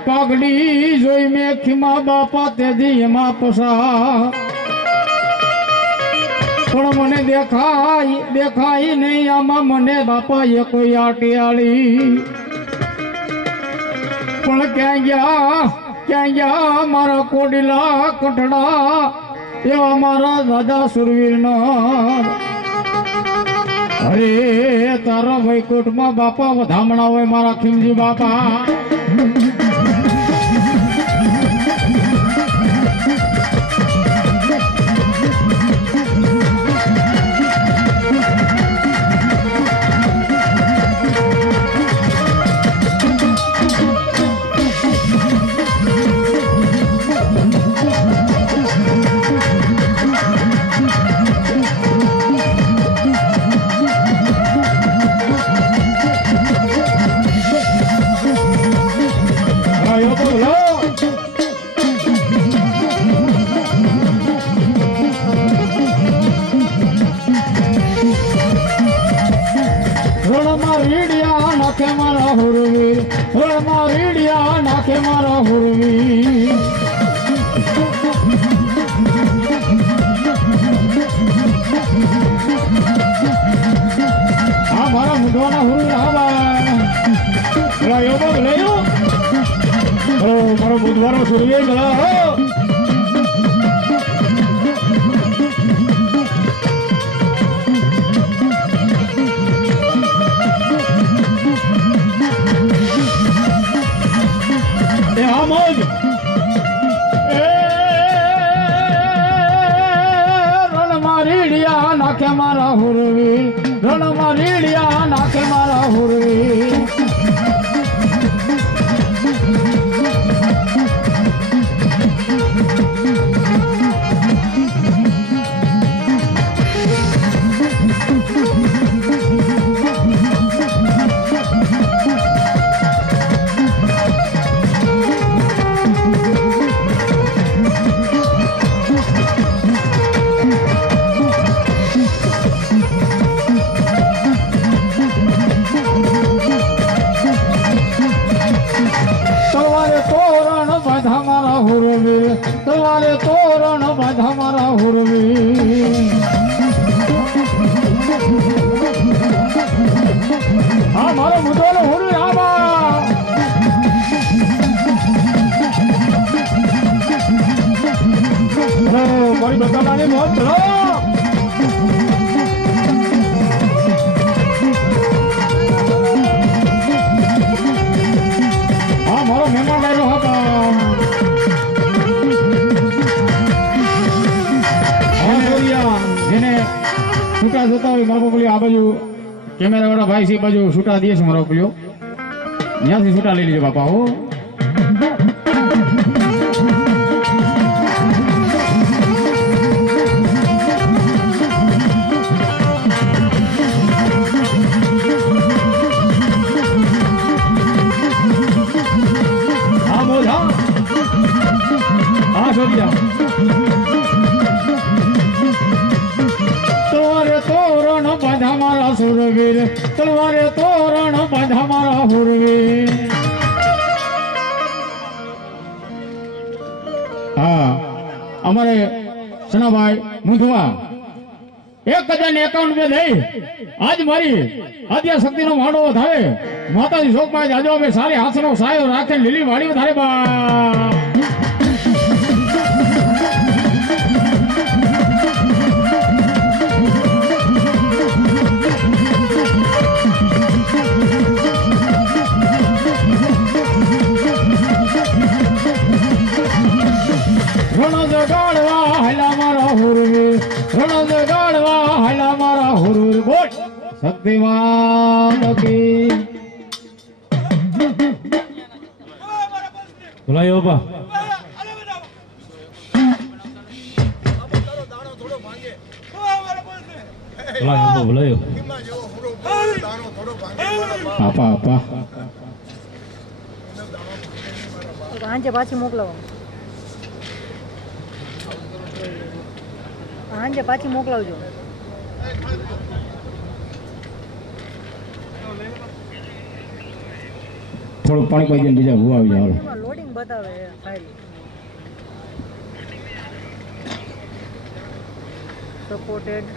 પાઘડી જોઈ મેં ખીમા બાપા તેજી એમાં પસા પણ મને દેખાય નહીં આમાં મને બાપા એ કોઈ આટિયાળી પણ ક્યાં ગયા મારા કોડીલા કઠડા એવા મારા દાદા સુરવીરના અરે તારા વૈકુંઠમાં બાપા વધામણા હોય મારા ખીમજી બાપા નાખે મારા હુરવી આ મારો બુધવારો સુરવીર ભલા હો. એ આમોદ રણમાં રીડિયા નાખે મારા હુરવીર, રણમાં રીડિયા નાખે મારા હુરવીર. તમારે તોરણ બાંધા મારા હુરવીર. હા મારો મુદોનો હુરવીર આબા. મારી બધાની મોત ચલો. હા મારો મહેમાન ડાયરો હતા. જેને છૂટા જતા હોય મારો બોલ્યો આ બાજુ કેમેરા વાળા ભાઈ છે, બાજુ છૂટા દે છે મારો બોલ્યો, ત્યાંથી છૂટા લઈ લેજો બાપા હો. હા મોજ હા હા સોડિયા. તોરણ બાંધા મારા સુરવીર, તલવારે તોરણ બાંધા મારા હુરવીર. હા અમારે સનાભાઈ મુંધવા 1051 દઈ આજ મારી આદ્યા શક્તિનો માંડવો થાય. માતાજી શોકમાં જાજો અમે સારી હાથનો સાયો રાખે લીલી વાડી ધારે બા. રણ જગાડવા હાલા મારા હુરવીર, રણ જગાડવા હાલા મારા હુરવીર. બોલ શક્તિમાન કી બોલાયો બા. બોલાયો બોલાયો આપા આપા. સાંજે પાછી મોકલાવો, સાંજે પાછી મોકલાવજો. થોડું પાણી પી દઈને બીજા ભૂ આવી જાવ. લોડિંગ બતાવે ફાઇલ સપોર્ટેડ.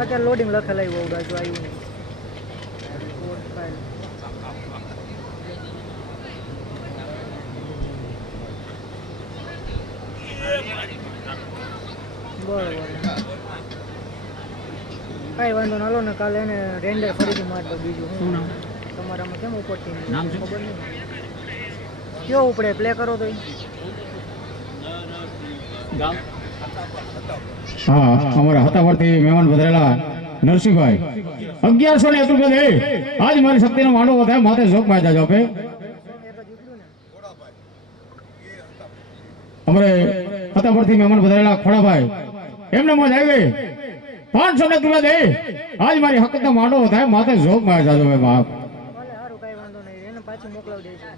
અત્યારે લોડિંગ લખેલા આવ્યું બાજુ આવ્યું નહીં. ફાઇલ બરોબર કાંઈ વાંધો ના લો ને. કાલે એને રેન્ડર ફરીથી માર દો. બીજું શું નામ તમારામાં કેમ ઉપડતી નામ છે ખબર નહીં. કયો ઉપડે પ્લે કરો તો. હા અમારા હતાવરથી મહેમાન વધરેલા નરસિંહભાઈ 1101 રૂપિયા દે આજ મારી શક્તિનો માંડવો થાય. માથે જોકમાં જાજો આપે. અમારે હતાવરથી મહેમાન વધરેલા ખોડાભાઈ એમને મોજ આવી 500 રૂપિયા દે આજ મારી હકતનો માંડવો થાય. માથે જોકમાં જાજો ભાઈ બાપ. ભલે સારું કાંઈ વાંધો નહીં. એને પાછી મોકલાવી દઈશું.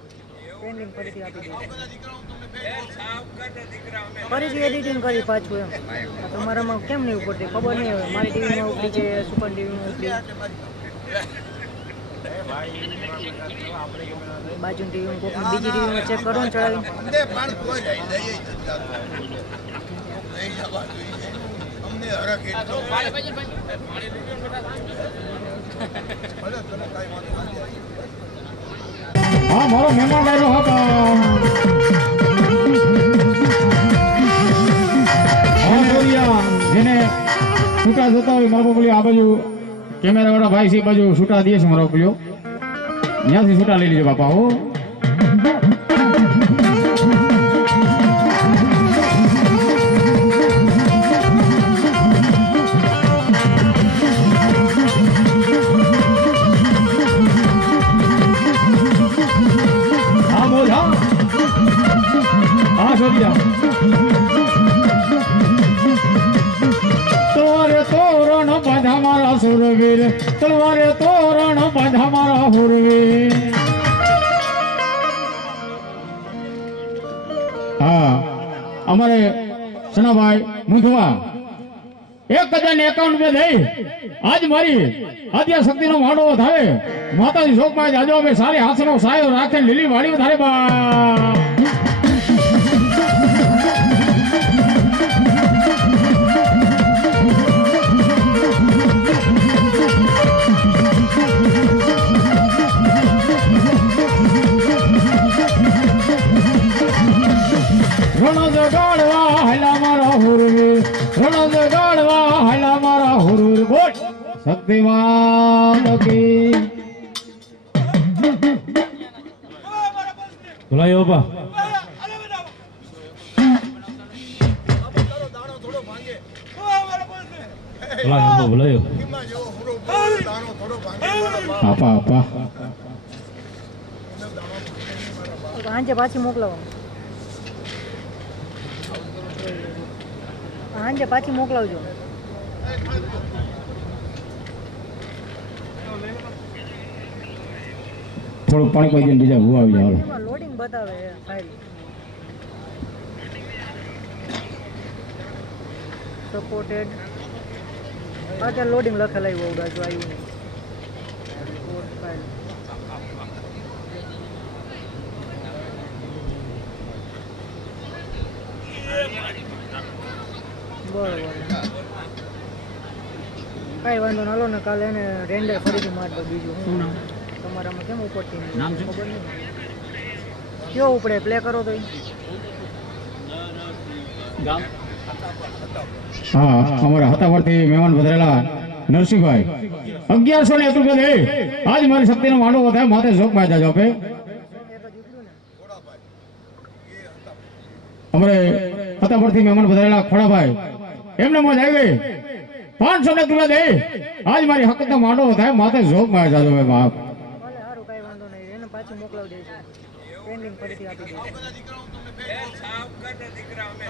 પેન્ડિંગ ફરીથી આપી દઈશું. ફરીથી એડિટિંગ કરી પાછું એમ. તમારામાં કેમ નહીં ઉપડતી ખબર નહીં હવે. મારી ટીવીમાં ઉપડી છે, સુપર ટીવીમાં ઉપડી, બાજુની ટીવીમાં કોઈક બીજી ટીવીમાં ચેક કરો ને ચડાવી. અમને પણ કોઈ લઈ જવા જોઈએ. અમને હરખ એટલો ભલે તને કાંઈ વાંધો નથી. હા મારો મહેમાન આવ્યો હા હા બોલિયા જેને છૂટા જતા હોય મારો બોલ્યો આ બાજુ કેમેરા વાળા ભાઈ છે એ બાજુ છૂટા દે છે મારો બોલ્યો ત્યાંથી છૂટા લઈ લીજો બાપા હો તલવારે તોરણ બાંધા મારા સુરવીર તલવારે તોરણ બાંધા મારા હુરવીર હા અમારે સનાભાઈ મુંધવા 1051 દઈ આજ મારી આદ્ય શક્તિનો માંડવો થાય માતાજી શોકમાં જાજો અમે સારી હાથનો સાયો રાખે લીલી વાળી ધારે બા રણ જગાડવા હલા મારા હુરવીર રણ જગાડવા હલા મારા હુરવીર બોલ શક્તિમાન કી બોલાયો બા બોલાયો આપા આપા આંજે પાછી મોકલાવો આંજે પાછી મોકલાવજો થોડું પાણી કોઈ દે બીજા હું આવી જાવ એમાં લોડિંગ બતાવે ફાઇલ સપોર્ટેડ અત્યારે લોડિંગ લખેલા આવ્યું બાજુ આવ્યું નહીં સપોર્ટ ફાઇલ બરોબર કઈ વાંધો ના લો ને કાલે એને રેન્ડર ફરીથી માર દો બીજું શું નામ તમારામાં કેમ ઉપડતી નામ ખબર નહીં કયો ઉપડે પ્લે કરો તો હા અમારા હતા પરથી મહેમાન પધારેલા નરસિંહભાઈ 1101 રૂપિયા દે આજ મારી શક્તિનો માંડવો વધારે માથે જોકમાં જાજો આપે અમારે હતા પરથી મહેમાન પધારેલા ખોડાભાઈ એમને મોજ આવી 500 રૂપિયા દે આજ મારી હકતનો માંડવો વધારે માથે જોકમાં જાજો ભાઈ બાપ ભલે સારું કઈ વાંધો નહીં એને પાછું મોકલાવી દઈશું પેન્ડિંગ ફરીથી આપી દઈશું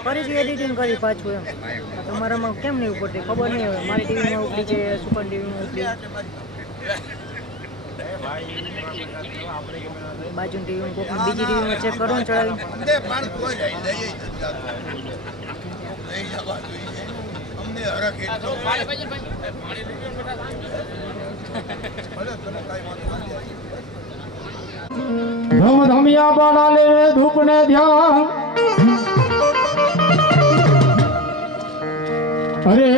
ફરીથી એડિટિંગ કરી પાછું એમ તમારામાં કેમ નહીં ઉપડતી ખબર નહીં હોય મારી ટીવીમાં ઉપડી છે સુપર ટીવીમાં ઉપડી બાજુ ટીવીમાં કોઈક બીજી ટીવીમાં ચેક કરો ને ચડાવી ધમ ધમિયા બાળા લે ધૂપ ને ધ્યાન અરે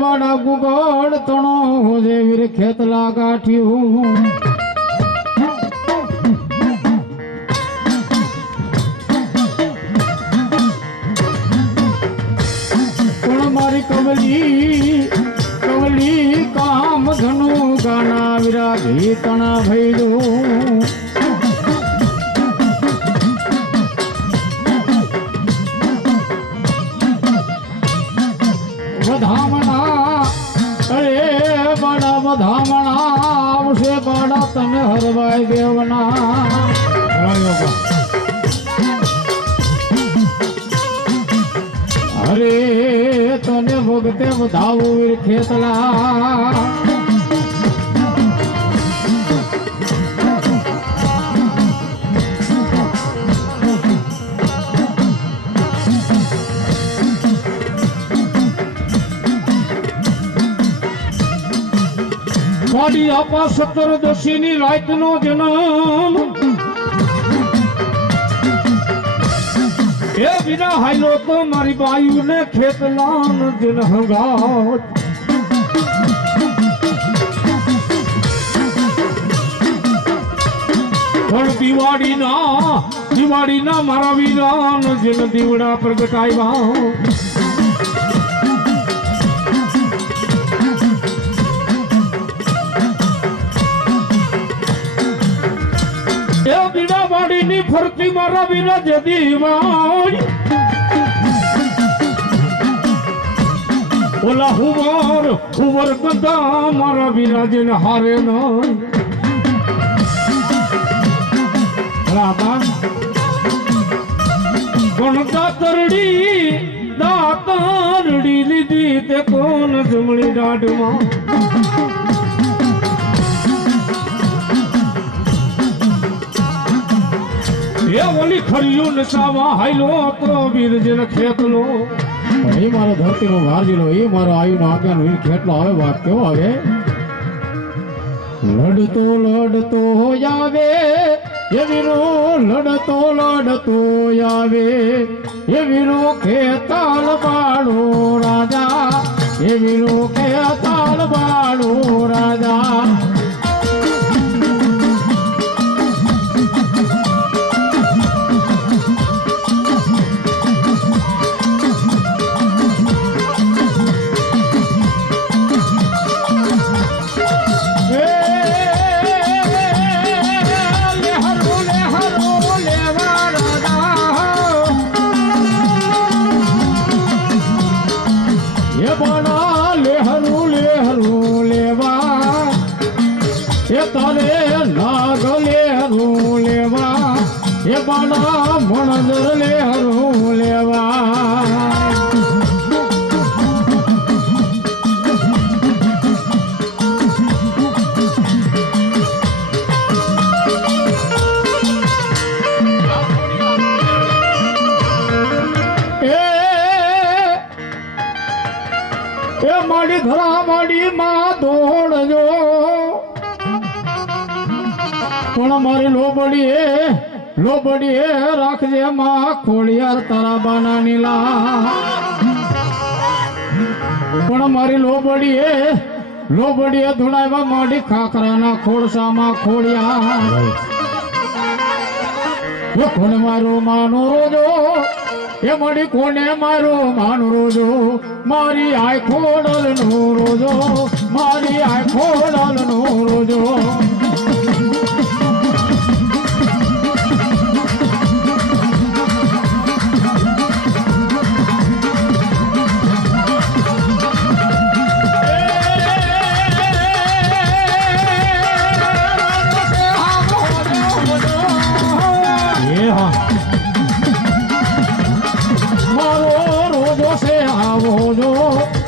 બાળા ગુગળ તણો હોજે વીર ખેતલા ગાંઠ્યું પણ મારી કમલી કમલી કામ ધનુ ગાના વિરાગી તણા ભૈલું વધામણા અરે બાળા વધામણા આવશે બાળા તને હરવાય દેવના અરે તને ભગતે વધાવું વીર ખેતલા મારી આપા 17 ની રાતનો જન્મ એ વિના હાઈલો તો મારી બાયુને ખેતલાન દિન હંગાત પણ દિવાળીના મારા વીરાન જેન દીવડા પ્રગટાવ્યા એ બીડાવાડીની ફરતી મારા વીરા જે દીવાળી ઓલા હુવર ગંધા મારા વીરા જેને હારે નહીં પણ દાતરડી લીધી તે કોણ જમણી દાઢમાં એ ઓલી ખરીયું નશાવા હાઈલો તો વીર જેને ખેતલો એ મારો ધરતીનો ભારજીનો એ મારો આયુનો આપ્યાનો વીર ખેટલો આવે વાત કેવો આવે લડતો આવે એ વીરો લડતો આવે એ વીરો ખેતાલ બાળો રાજા એ વીરો ખેતાલ બાળો રાજા બાળા મણદર લે હરું લેવા એ માડી ધરા માડી માં દોડજો પણ મારી લોબડી રાખજે માં ખોડિયાર તારા બાના નીલા પણ મારી લોબડી ધુણાવ્યા માડી ખાખરાના ખોડસામાં ખોડિયા કોને મારો માનો રોજો એ મળી કોને મારો માનો રોજો મારી આય ખોડલ નો રોજો મારી આય ખોડલ નો રોજો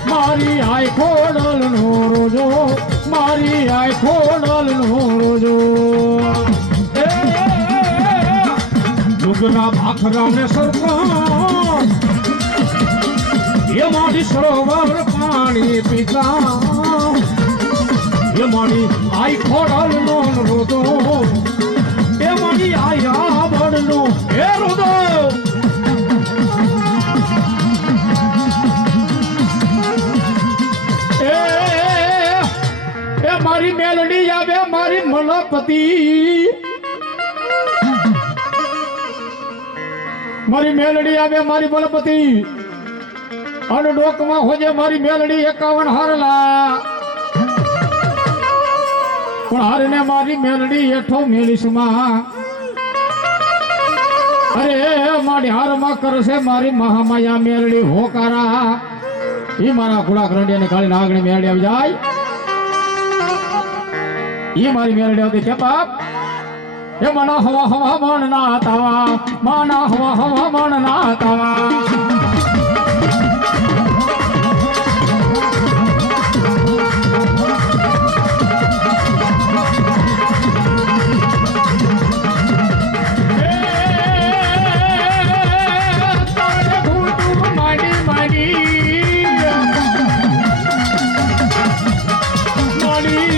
મારી આય ખોડલ નો રોજો મારી આય ખોડલ નો રોજો ડુગરા ભાખરા ને સરપા એ મારી સરોવર પાણી પીતા એ મારી આય ખોડલ નો રોજો એ મારી આયા બળ નો એ રોજો મારી મેલડી આવે મારી મલપતિ મારી મેલડી આવે મારી મલપતિ અને ડોકમાં હોજે મારી મેલડી 51 હારલા પણ હારને મારી મેલડી હેઠો મેલીસમાં અરે મારી હારમાં કરશે મારી મહામાયા મેલડી હોકારા ઈ મારા ઘોડા કરંડિયા ને કાળી નાગણી મેલડી આવી જાય ઈ મારી મેલડી આવતી કે બાપ એ મના હવા મન ના તાવા માના હવા મન ના તાવા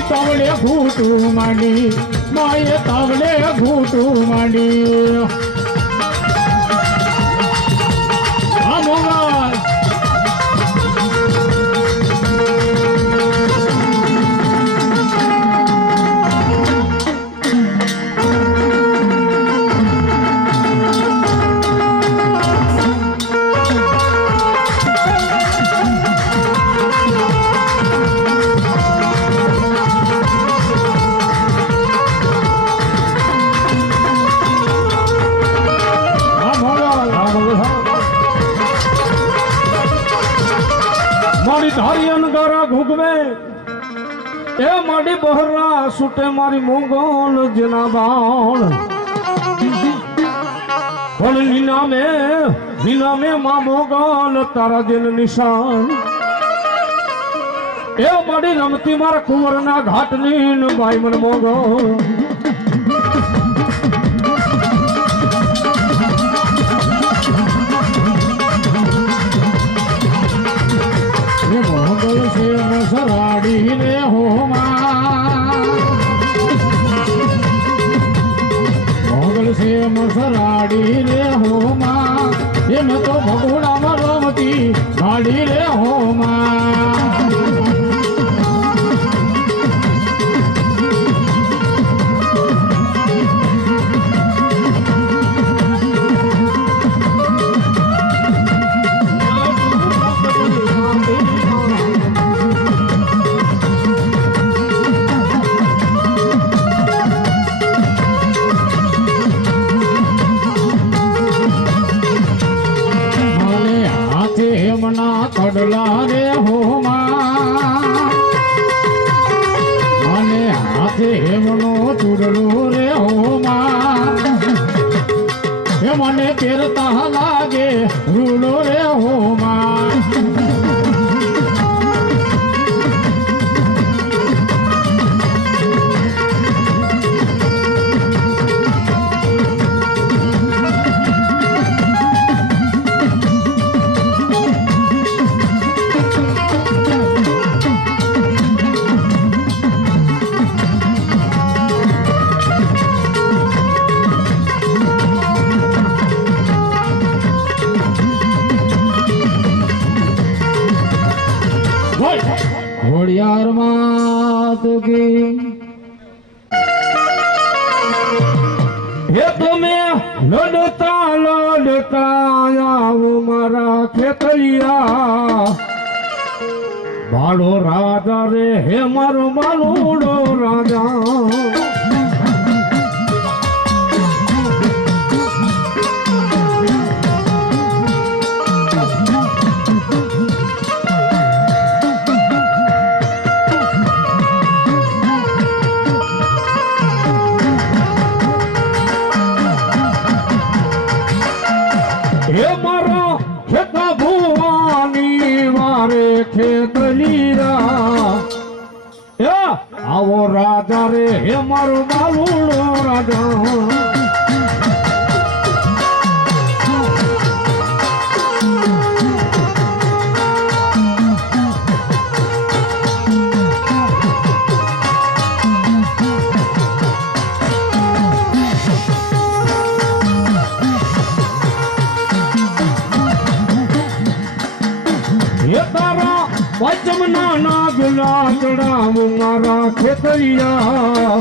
તાવલે ઘૂટું માંડી માએ તાવલે ઘૂટું માંડી આ મોગલ ધારી અનગારા ઘૂગવે એ માડી બહરા સુટે મારી મોગલ જેના બાણ પણ નિનામે માં મોગલ તારા જેન નિશાન એ માડી રમતી મારા કુંવરના ઘાટની બાઈ મન મોગલ મોગલ છે મસરાડી રે હોમાં મોગલ છે મસરાડી રે હોમાં એમ તો ભગોડામાં રમતી ગાડી રે હોમાં કડલા રે હોમાં અને હાથે હેમનો ચૂડલો રે હોમાં એ મને પહેરતા લાગે રૂડો રે હોમાં ઘોડિયાર માત કી હે તમે લડતા આવો મારા ખેતલિયા બાળો રાજા રે હે મારો બાલુડો રાજા હે મારા ખેતા ભુવાની વારે ખેતલિયા હે આવો રાજા રે હે મારો બાલુડો રાજા વચમના નાગલા ચડાવ મારા ખેતરિયા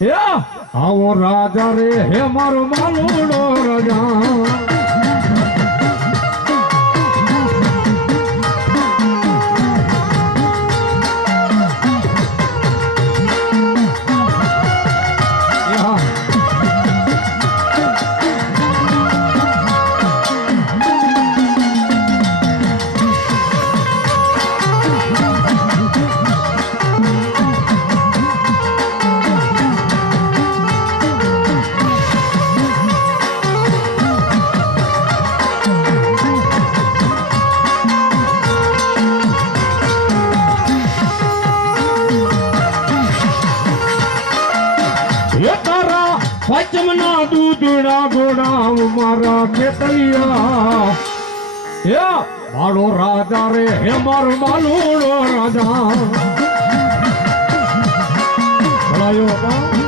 હે આવો રાજા રે હે મારો બાલુડો રાજા પચમના દૂધડા ઘોડા મારા ખેતરિયા હે મારો રાજા રે હે મારો બાલુડો રાજા ભલાયો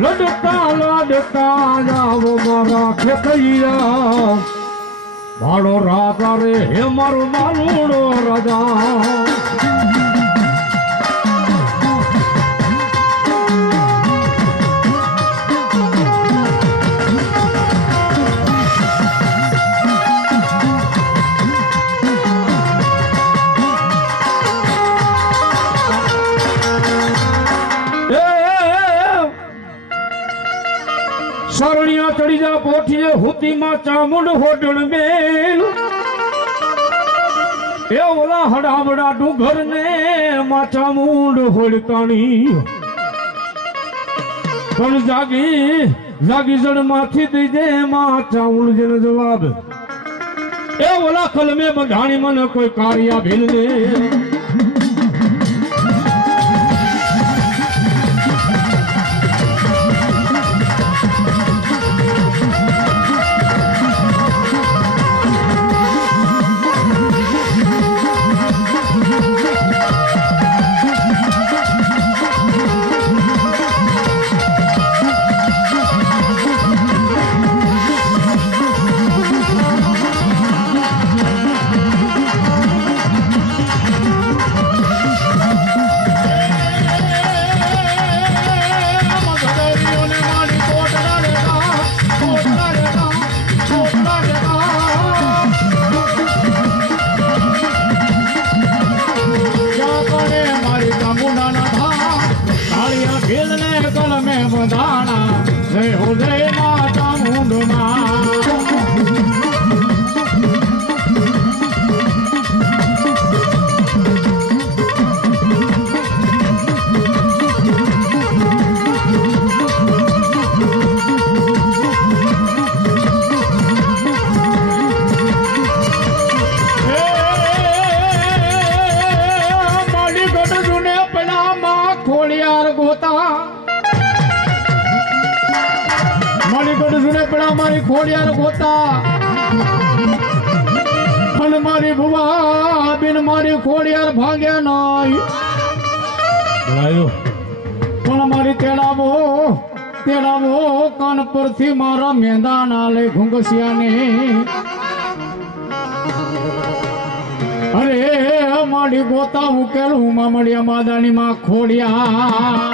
લડતા જાવો મારા ખેતૈયા મારો રાજા રે હે મારો બાલુડો રાજા જોડી જા પોઠીએ હુતીમાં ચામુંડ હોડણ મેલ એ ઓલા હડામડા ડુંગર ને માં ચામુંડ હોડતાણી પણ જાગી જડ માંથી દઈ દે માં ચામુંડ જેનો જવાબ એ ઓલા કલમે બંધાણી મને કોઈ કાર્યા ભીલ ને મારી ખોડિયાર ગોતા અને મારી ભુવા બિન મારી ખોડિયાર ભાગ્યા નાય પણ મારી તેડાવો કાન પરથી મારા મેંદા ના લે ઘુંઘસિયા ને અરે મારી ગોતા ઉકેલું મામડિયા માદાની માં ખોડિયા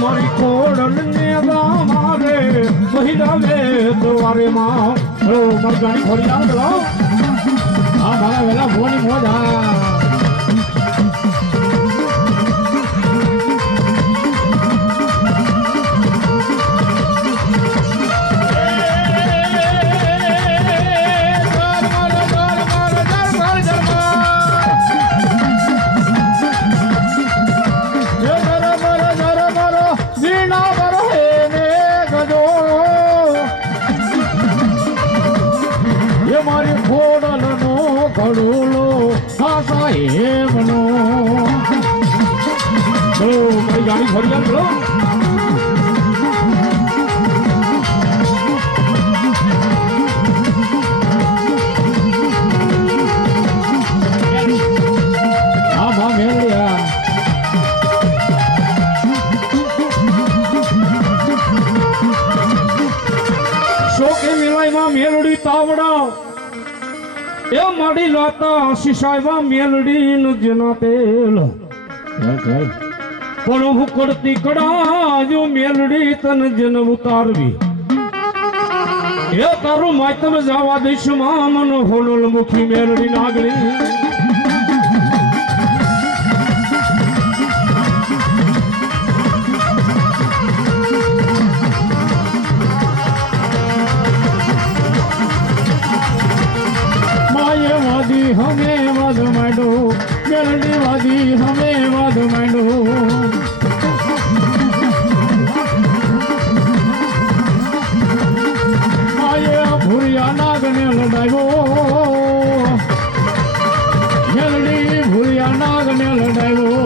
મારી કોડલ ને મારે મહિલા વે તો વારે માં મરઘાણી ખોરી લાવ બોલો હા મારા વેલા ભોની મોજ હા મારી ખોડલ નો ઘડુલો ખાસા હેમનો મારી ગાડી ફરી બોલો હા ભા મેળ્યા શોકે મિલાઈમાં મેલડી તાવડા એ માડી લાતા શિશાયવા મેલડી ન જના તેલ પણ હું કરતી કડા જો મેલડી તન જન ઉતારવી એ તારું માતમ જવા દઈશ માં મન હોનલ મુખી મેલડી નાગણી हमें वध मांडो मेलडी वादी हमें वध मांडो आये भूरिया नागने लड़ायो मेलडी भूरिया नागने लड़ायो